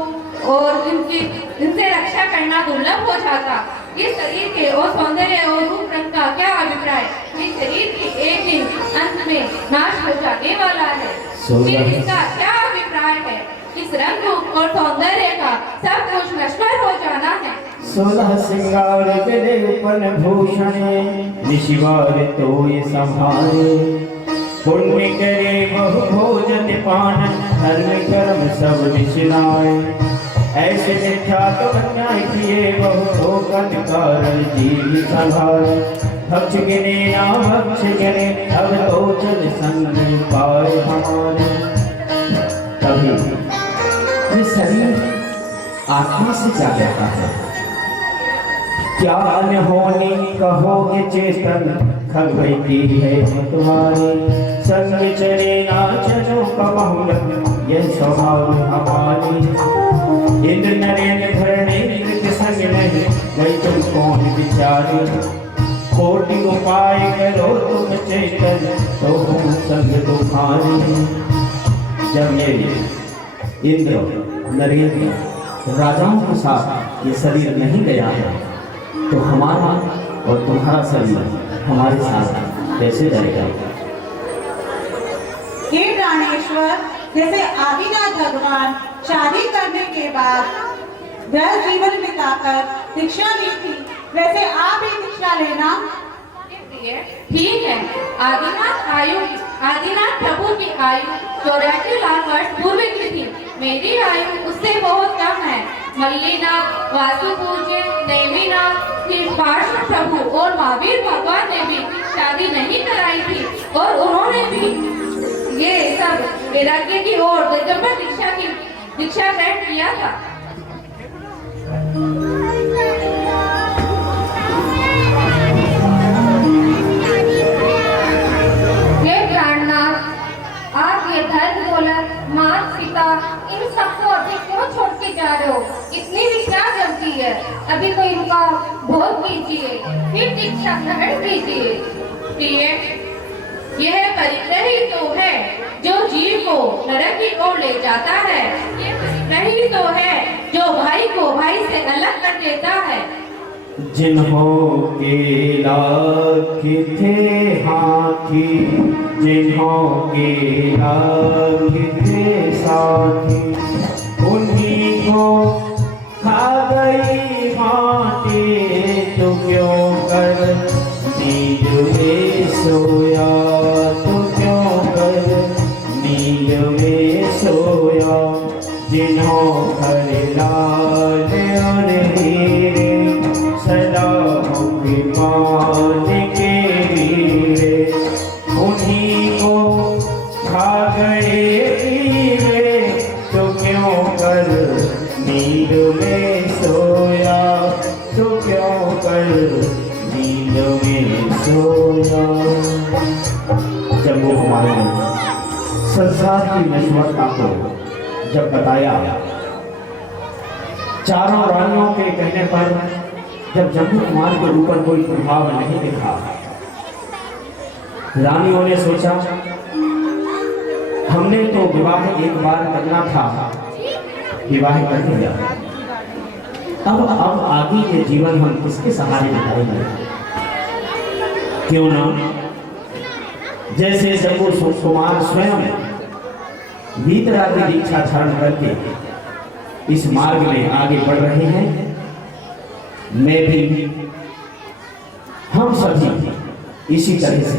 और इनसे रक्षा करना दुर्लभ हो जाता। इस शरीर के और सौंदर्य और रूप रंग का क्या अभिप्राय? इस शरीर की एक दिन अंत में नाश हो जाने वाला है। फिर इसका क्या अभिप्राय है? इस रंग रूप और सौंदर्य का सब कुछ नश्वर हो जाना है। 16 श्रृंगार करे उपन भूषण, निशिवार तो ये संभारे। पुण्य करे बहु भोजन पान, धर्म कर्म सब निशिनाए। ऐसे विख्यात अन्याय किए बहु ठोकन कारण जीव संभारे। भक्ष गिने ना भक्ष गिने, अब तो चल संग पाए हमारे। तभी ये शरीर आत्मा से क्या कहता है? क्या अनहोनी कहोगे चेतन, खगई की है तुम्हारी। संग चले ना चलो कबहुल, यह स्वभाव हमारी। इंद्र नरेंद्र धरणी कृत संग नहीं, गई तुम कौन विचारी। कोटि उपाय करो तुम चेतन, तो हम संग तुम्हारी। जब ये इंद्र नरेंद्र राजाओं के साथ ये शरीर नहीं गया है, तो हमारा और तुम्हारा शरीर हमारे साथ कैसे जाएगा? हे प्राणेश्वर, जैसे आदिनाथ भगवान शादी करने के बाद 10 जीवन बिताकर दीक्षा ली थी, वैसे आप भी दीक्षा लेना। ठीक है। आदिनाथ प्रभु की आयु 84 लाख वर्ष पूर्व की थी। मेरी आयु उससे बहुत कम है। मल्लीनाथ, वासुपूज्य, नेमिनाथ, पार्श्व प्रभु और महावीर भगवान ने भी शादी नहीं कराई थी और उन्होंने भी ये सब वैराग्य की ओर दिगंबर दीक्षा ग्रहण किया था। आप ये धर्म दौलत, माता पिता, इन सबको अभी क्यों छोड़ के जा रहे हो? इतनी भी क्या जल्दी है? अभी तो इनका भोग कीजिए, फिर दीक्षा ग्रहण कीजिए। प्रिय, यह परिग्रह ही तो है जो जीव को नरक की ओर ले जाता है। ये परिग्रह ही तो है जो भाई को भाई से अलग कर देता है। जिन्हों के लाख थे हाथी, जिन्हों के लाख थे साथी, को खा गई माटी तो क्यों कर नींद में सोया, तो क्यों कर नींद में सोया। जिन्हों घर लाल और हीरे सदा मान के हीरे, उन्हीं को खा गए हीरे तो क्यों कर नींद में सोया, तो क्यों कर नींद में सोया। जब वो हमारे संसार की नश्वरता को जब बताया, चारों रानियों के कहने पर जब जम्मू कुमार के ऊपर कोई प्रभाव नहीं दिखा, रानियों ने सोचा हमने तो विवाह एक बार करना था, विवाह कर दिया, अब आगे के जीवन हम किसके सहारे बिताएंगे। क्यों ना जैसे जम्मू कुमार स्वयं भीतरा की दीक्षा धारण करके इस मार्ग में आगे बढ़ रहे हैं, मैं भी, हम सभी इसी तरह से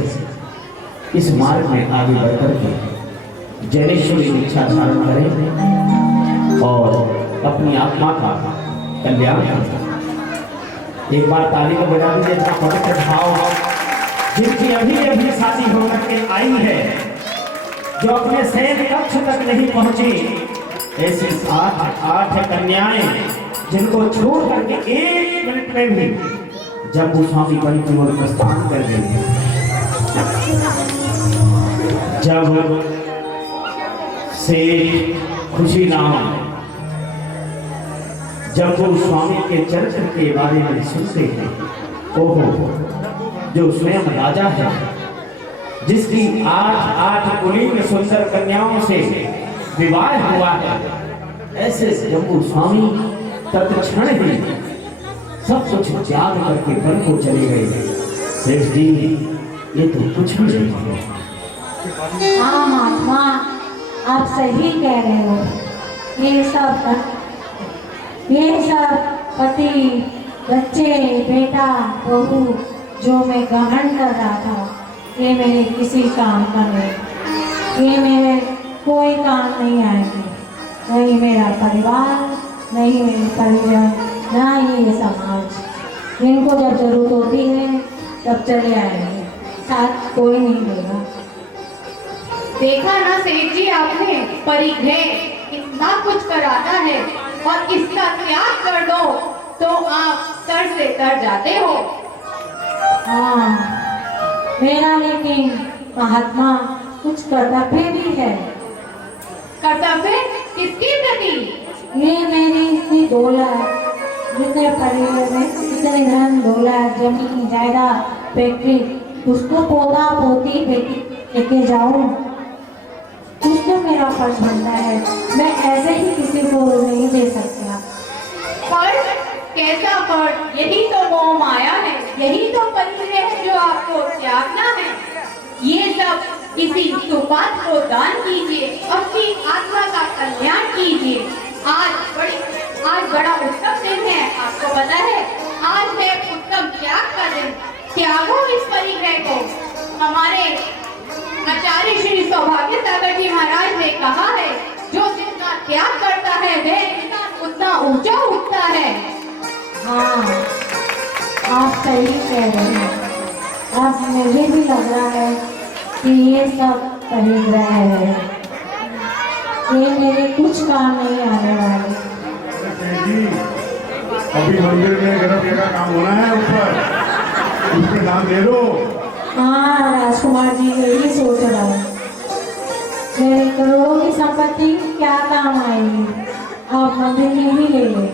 इस मार्ग में आगे बढ़ करके जैनेश्वरी दीक्षा धारण करें और अपनी आत्मा का कल्याण करें। एक बार ताली को बजा दीजिए। इतना पवित्र भाव जिनकी अभी अभी शादी होकर के आई है, जो अपने शयन कक्ष तक नहीं पहुंची, ऐसी 8 कन्याएं जिनको छोड़ करके 1 मिनट में भी जब वो स्वामी बन की ओर प्रस्थान कर गई, जब से खुशी नाम जब वो स्वामी के चरित्र के बारे में सुनते हैं, ओहो, जो स्वयं राजा है, जिसकी 8 कुलीन सुंदर कन्याओं से विवाह हुआ है, ऐसे जम्मू स्वामी तत्क्षण ही सब कुछ त्याग करके वन को चले गए। सेठ जी, ये तो कुछ भी नहीं है। हाँ महात्मा, आप सही कह रहे हो। ये सब पति, बच्चे, बेटा, बहू जो मैं घमंड कर रहा था, ये मेरे किसी काम का नहीं, ये मेरे कोई काम नहीं आएंगे। नहीं मेरा परिवार, नहीं मेरे परिजन, ना ही ये समाज। इनको जब जरूरत होती है तब चले आएंगे, साथ कोई नहीं देगा। देखा ना सेठ जी, आपने परिग्रह कितना कुछ कराता है, और इसका त्याग कर दो तो आप तर से तर जाते हो। हाँ, मेरा लेकिन महात्मा कुछ कर्तव्य भी है। कर्तव्य किसके प्रति? ये मेरी इतनी दौलत, जितने परिवार में इतने धन दौलत, जमीन जायदाद, फैक्ट्री, उसको पोता पोती बेटी लेके जाऊं, कुछ तो मेरा फर्ज बनता है। मैं ऐसे ही किसी को नहीं दे सकता। फर्ज? कैसा फर्ज? यही तो मोह माया है, यही तो परिग्रह है जो आपको त्यागना है। ये सब किसी सुपात्र को दान कीजिए, अपनी आत्मा का कल्याण कीजिए। आज बड़ा उत्तम दिन है, आपको पता है, आज है उत्तम त्याग का दिन। त्यागो इस परिग्रह को। हमारे आचार्य श्री सौभाग्य सागर जी महाराज ने कहा है, जो जितना त्याग करता है वह उतना ऊंचा उठता है। हाँ, आप सही कह रहे हैं। अब मुझे भी लग रहा है कि ये सब परिग्रह है, ये मेरे कुछ काम नहीं आने वाले। अभी मंदिर में गणपति का काम होना है ऊपर, उस पर ध्यान दे दो। हाँ राजकुमार जी, यही सोच रहा हूँ। मेरे करोड़ों की संपत्ति क्या काम आएगी। आप मंदिर में ही ले लें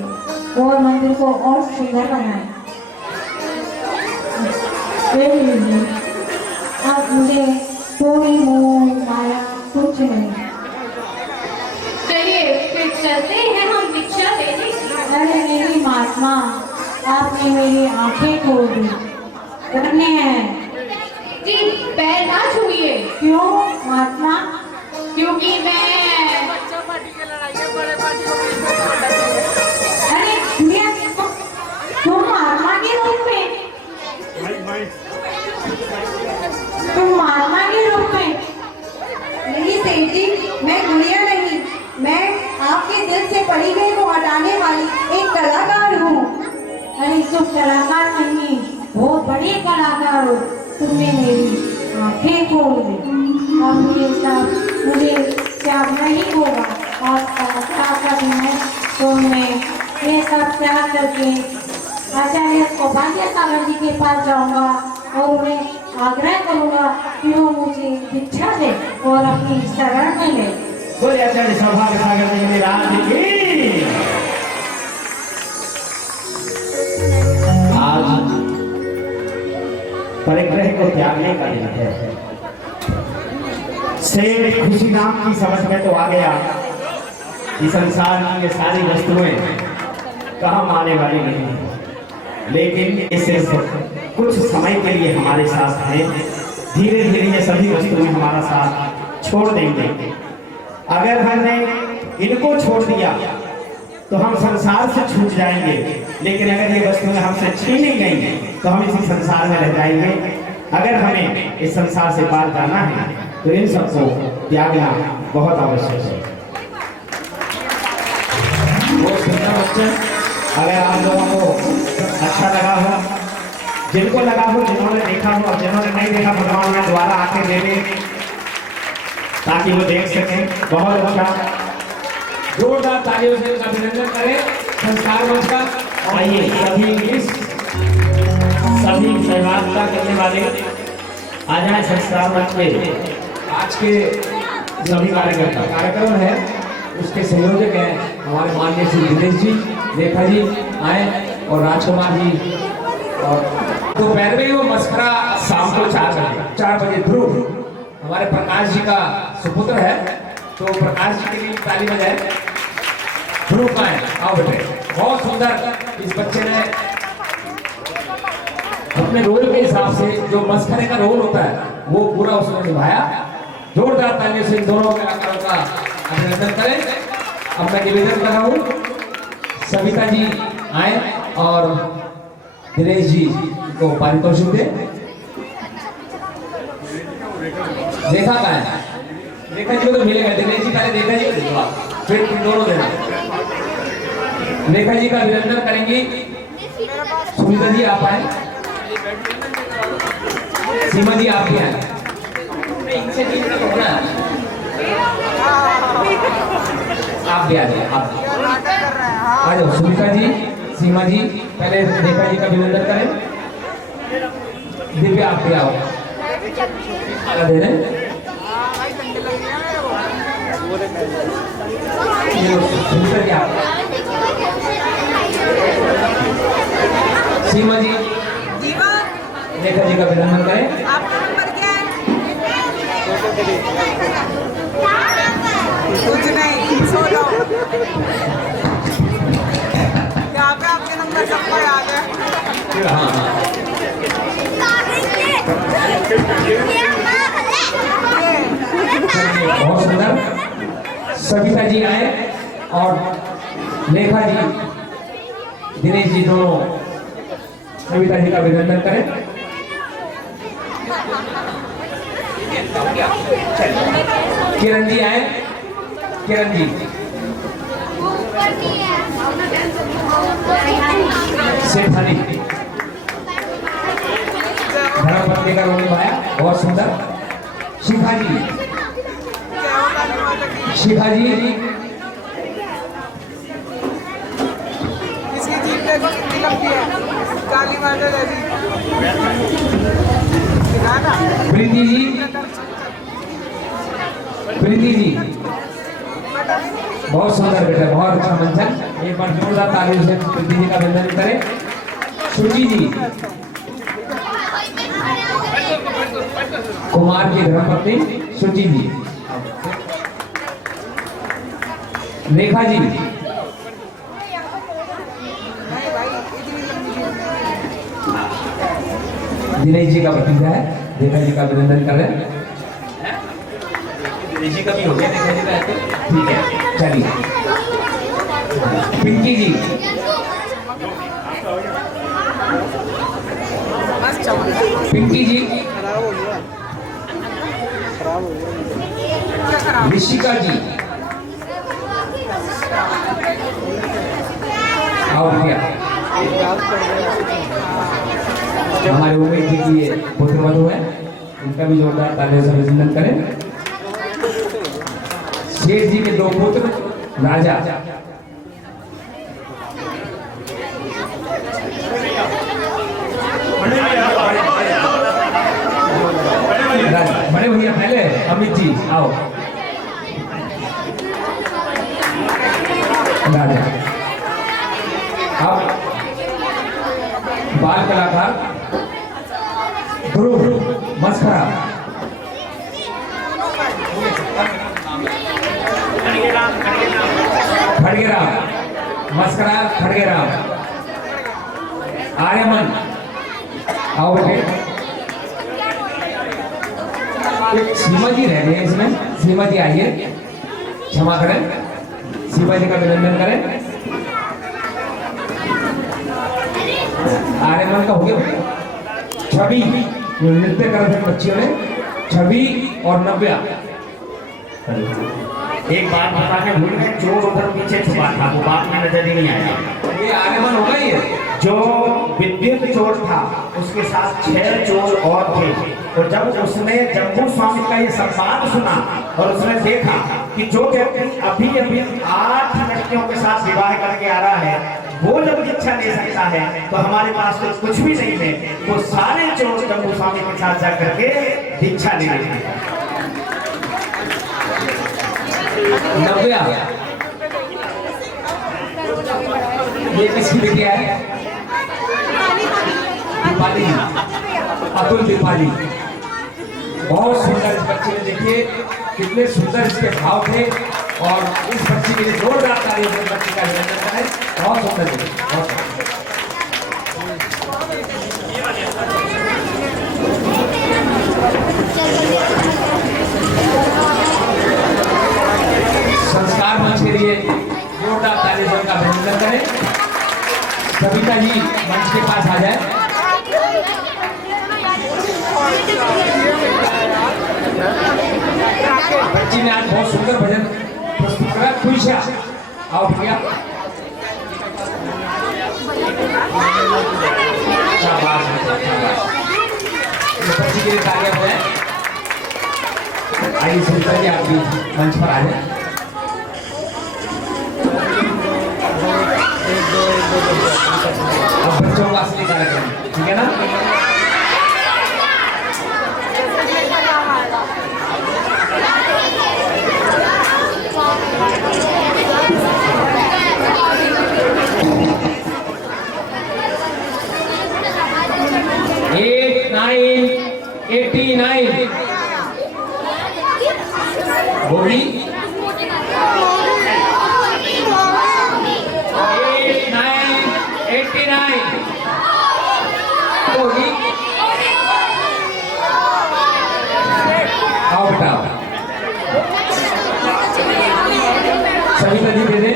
और मंदिर को और सुंदर बनाएं। ले लीजिए, आप मुझे कोई मोह माया कुछ नहीं। चलिए फिर चलते हैं हम दीक्षा लेने। अरे मेरी महात्मा, आपने मेरी आंखें खोल दी। करने हैं जी, पैर ना छुइए। क्यों महात्मा? क्योंकि मैं बड़ी कलाकार हो, तुमने मेरी आंखें खोल दी। अब ये सब मुझे त्याग नहीं होगा और ताकत है तो मैं ये सब त्याग करके आचार्य सौभाग्य सागर जी के पास जाऊंगा और उन्हें आग्रह करूंगा कि वो मुझे दीक्षा दे और अपनी शरण में ले। बोले आचार्य सौभाग्य सागर जी महाराज की। आज परिग्रह को त्यागने का दिन है। शेर खुशी नाम की समझ में तो आ गया कि संसार की ये सारी वस्तुएं काम आने वाली नहीं है, लेकिन ये सिर्फ कुछ समय के लिए हमारे साथ है। धीरे धीरे ये सभी वस्तुएं हमारा साथ छोड़ देंगे। अगर हमने इनको छोड़ दिया तो हम संसार से छूट जाएंगे, लेकिन अगर ये वस्तुएं हमसे छीनी गई तो हम इसी संसार में रह जाएंगे। अगर हमें इस संसार से पार जाना है तो इन सबको त्यागना बहुत आवश्यक है। वो सुनना बच्चे, अगर आप लोगों को अच्छा लगा हो, जिनको लगा हो, जिन्होंने देखा हो और जिन्होंने नहीं देखा, भगवान में दोबारा आके दे दे ताकि वो देख सकें। बहुत अच्छा, जोरदार तालियों से अभिनंदन करें संस्कार मंच का। आइए सभी इंग्लिश, सभी सहभागिता करने वाले आ जाए संस्कार मंच पे। आज के सभी कार्यक्रम है उसके संयोजक हैं हमारे माननीय श्री दिनेश जी, रेखा जी आए और राजकुमार जी। और दोपहर में वो मस्करा शाम को 4 बजे ध्रुव हमारे प्रकाश जी का सुपुत्र है, तो प्रकाश जी के लिए ताली बजाए। ध्रुव का है, आओ बेटे। बहुत सुंदर इस बच्चे ने अपने रोल के हिसाब से जो मस्करे का रोल होता है वो पूरा उसने निभाया। जोरदार तालियों से इन दोनों कलाकारों का अभिनंदन करें। अब मैं निवेदन कर रहा हूँ सविता जी आए और दिनेश जी को पारितोषिक दे। रेखा का है, रेखा जी को तो मिलेगा। दिनेश जी पहले रेखा जी को देगा, फिर दोनों देना। रेखा जी का अभिनंदन करेंगी सुनीता जी, आप आए। सीमा जी आप भी आए। इनसे नहीं होना, आप भी आ जाए। आप आ जाओ। सुनीता जी, सीमा जी, पहले रेखा जी का अभिनंदन करें। दिव्या आप भी आओ। आगे दे रहे सुनीता जी, आप सीमा जी, रेखा जी का अभिनंदन करें। आपका नंबर क्या है? कुछ नहीं, सो लो। यहाँ पे आपके नंबर सबको याद है। हाँ, बहुत सुंदर। सविता जी आए और रेखा जी, दिनेश जी दोनों सविता जी का अभिनंदन करें। किरण जी आए। किरण जी, शेफाली धर्मपत्नी का रोल निभाया, बहुत सुंदर। शिखा जी, शिखा जी इसकी जीप देखो कितनी लंबी है, काली माता जैसी। प्रीति जी, प्रीति जी बहुत सुंदर बेटा, बहुत अच्छा मंचन। एक बार जोरदार तालियों से प्रीति जी का अभिनंदन करें। सुजी जी, कुमार की धर्मपत्नी सुजी जी। रेखा जी, दिनेश जी का भतीजा है, रेखा जी का अभिनंदन कर रहे हैं। दिनेश जी का भी हो गया, रेखा जी का है, ठीक है चलिए। पिंकी जी, पिंकी जी, ऋषिका जी, और क्या हमारे उमेश जी की ये पुत्रवधू है, इनका भी जोरदार तालियों से अभिनंदन करें। शेष जी के 2 पुत्र राजा, बड़े भैया पहले अमित जी आओ। राजा अब बाल कलाकार ध्रुव मस्करा, खड़गेराम मस्करा, खड़गेराम आर्यमन आओ बेटे। सीमा जी रह गए इसमें, सीमा जी आइए, क्षमा करें, सीमा जी का अभिनंदन करें। आर्यमन का हो गया बेटे। छवि नृत्य कर रहे बच्चियों ने, छवि और नव्या। एक बात बताने भूल गए, चोर उधर पीछे छुपा था, वो बात में नजर ही नहीं आया। ये आर्यमन होगा ये। जो विद्युत चोर था उसके साथ 6 चोर और थे, और जब उसने जम्बू स्वामी का ये संवाद सुना और उसने देखा कि जो व्यक्ति अभी अभी 8 लड़कियों के साथ विवाह करके आ रहा है वो जब दीक्षा ले सकता है तो हमारे पास तो कुछ भी नहीं है, वो सारे चोर जम्बू स्वामी के साथ जा करके दीक्षा ले लेंगे। नव्या ये किसकी बिटिया है? दीपाली, अतुल दीपाली। बहुत सुंदर इस बच्चे ने, देखिए कितने सुंदर इसके भाव थे, और इस बच्चे के लिए जोरदार तालियों से बच्चे का अभिनंदन करें। बहुत सुंदर है, बहुत सुंदर। संस्कार मंच के लिए जोरदार तालियों से उनका अभिनंदन करें। सविता जी मंच के पास आ जाए। बच्ची ने आज बहुत सुंदर भजन प्रस्तुत करा। खुशा आओ भैया। शाबाश, बच्ची के लिए तालियां बजाएं। आइए सविता जी आप भी मंच पर आ जाए। अब बच्चों का असली कार्यक्रम, ठीक है ना? होगी 89 होगी। आओ बेटा सभी नदी दे दे।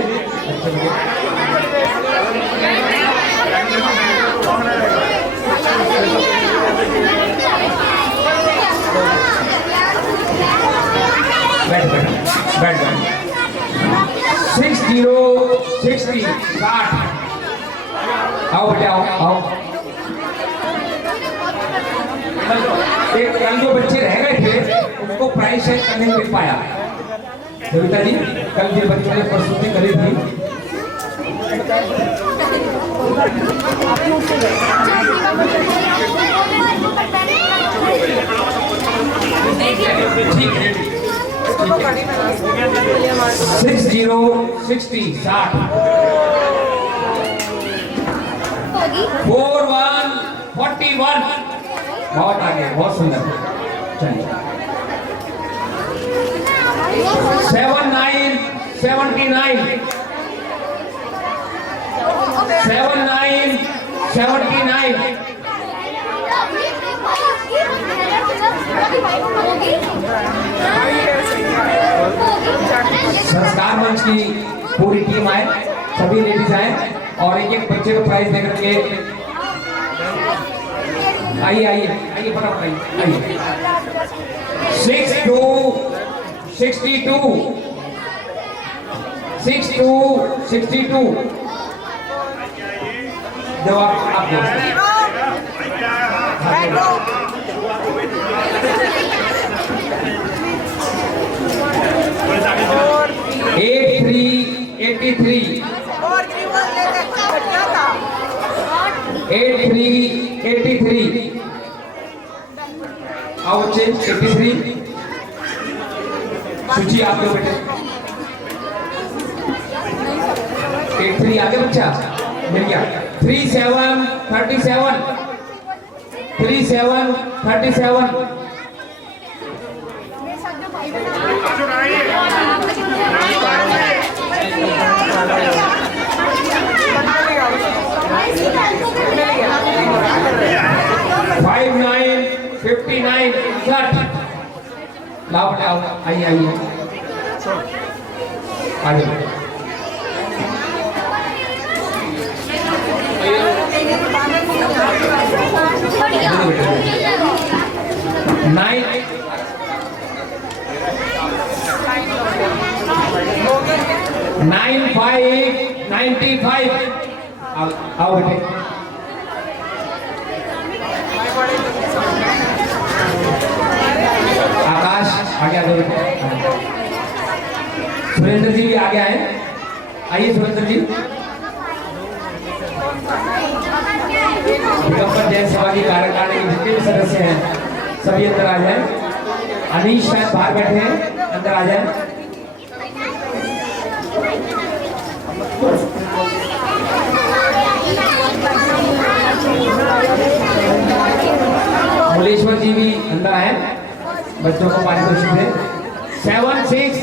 बैठ बैठ बैठ 60 आओ बेटा आओ। एक कल जो बच्चे रह गए थे उनको प्राइज शायद करने नहीं मिल पाया। सविता जी कल जो बच्चों ने प्रस्तुति करी थी ठीक है 60 41 बहुत आगे, बहुत सुंदर। चलिए 79 79 संस्कार मंच की पूरी टीम आए, सभी लेडीज आए और एक एक बच्चे को प्राइज देकर के आइए आइए आइए फटाफट आइए। 62 जवाब आप दो। आओ चेंज 83 सूची आप लोग बेटे 83 आगे बच्चा मिल गया 37 37 37 37 59 59 60 लाओ लाओ आइए आइए आइए 95 आओ बेटे आकाश आगे आ जाओ सुरेंद्र जी भी आगे आए आइए सुरेंद्र जी दिगंबर जैन सभा की कार्यकारिणी के जितने भी सदस्य हैं सभी अंदर आ जाए अनीश शायद बाहर बैठे हैं अंदर आ जाए मुलेश्वर जी भी अंदर आए बच्चों को पारितोषिक दे 76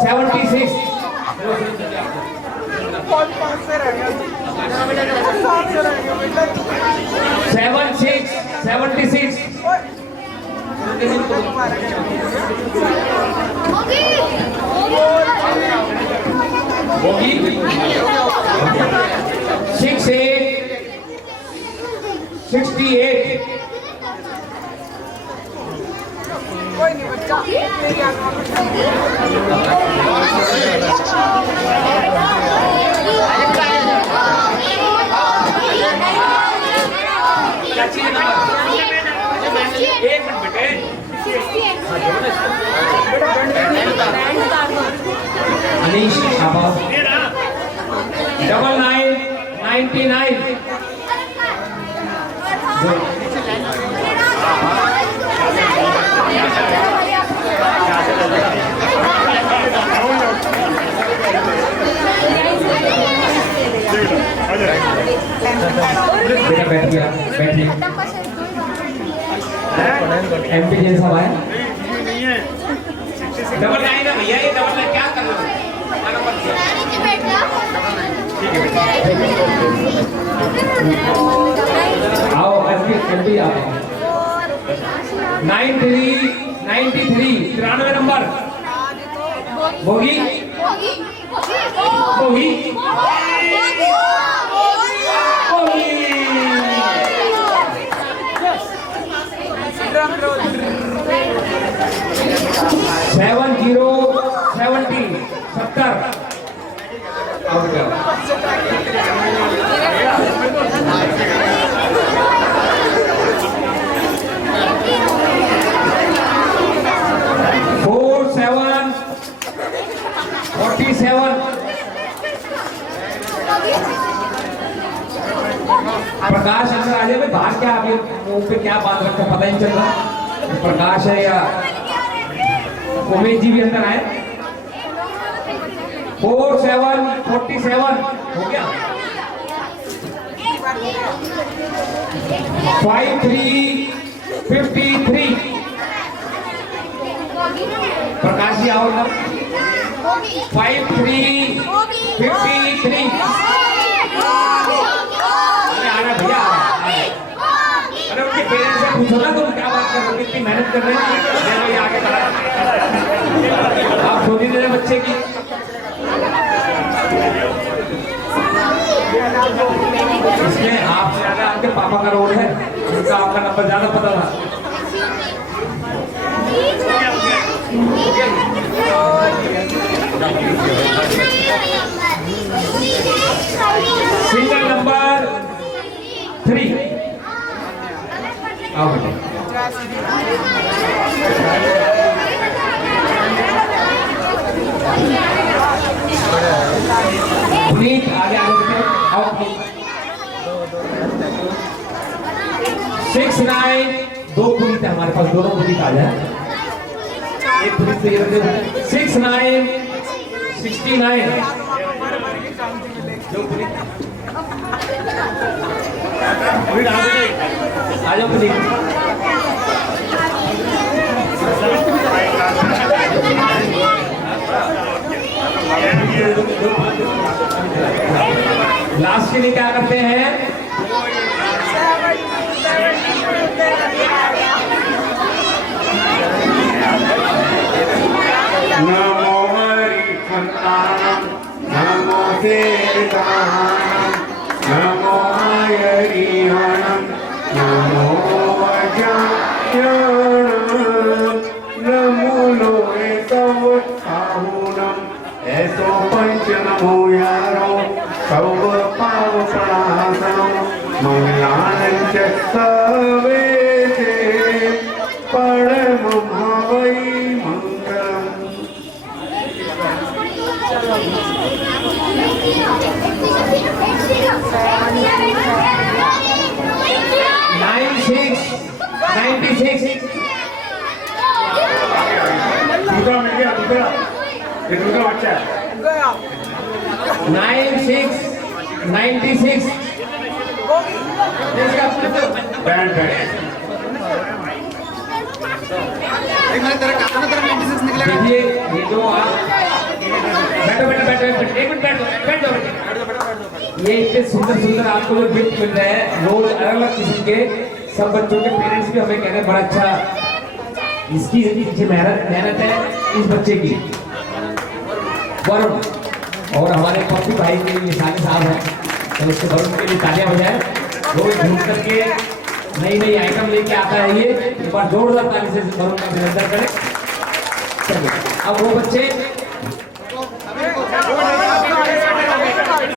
76 76 76 होगी 68 68 अनीश आबा 99 बेटा बैठ गया बैठिए एमपी जैन साहब आए 99 ना भैया ये 99 क्या कर रहे हो आओ एमपी आओ 93 नंबर होगी 70 आओ बेटा 47 प्रकाश अंदर आ जाए बाहर क्या आप मुंह पे क्या बात रखा पता ही चल रहा प्रकाश है या उमेश जी भी अंदर आए 47 हो गया 53 प्रकाश जी आओ ना 53 आना भैया अरे उनके पेरेंट्स से पूछो ना तुम क्या बात कर रहे हो कितनी मेहनत कर रहे हैं आगे बढ़ा आप छोटी दे बच्चे की इसमें आपसे ज्यादा आपके पापा का रोल है उनका आपका नंबर ज्यादा पता था सिंगल नंबर 3 आओ बेटा। पुनीत आगे आगे बेटे, आओ। 6 9 दो पुनीत है हमारे पास, दोनों पुनीत आ जाए। एक पुनीत से 6 9 69 जो पुनीत आ जाओ पुनीत। लास्ट के लिए क्या करते हैं? नमो हरिहंताणं नमो देवताणं नमो हरिहरणं नमो वज्रायणं नमो लोहे तवत्ताहुणं ऐसो पंच नमो यारो सर्व पाव प्रणासनं मंगलानं च सर्वेते परमं हवै मंगलम्। 96 96 दूसरा मिल गया, दूसरा ये दूसरा बच्चा है। 96 96 बैंड बैंड देखिए ये जो आप बैठो बैठो बैठो एक मिनट बैठो बैठ जाओ बेटे। ये इतने सुंदर सुंदर आपको जो गिफ्ट मिल रहे हैं रोज अलग अलग किस्म के, सब बच्चों के पेरेंट्स भी हमें कह रहे हैं बड़ा अच्छा, इसकी पीछे मेहनत है इस बच्चे की। वरुण और हमारे पप्पी भाई के निशानी साहब हैं, तो उसके वरुण के लिए तालियां बजाएं। रोज घूम करके नई नई आइटम लेके आता है ये, एक बार जोरदार ताली से वरुण का अभिनंदन करें। चलिए अब वो बच्चे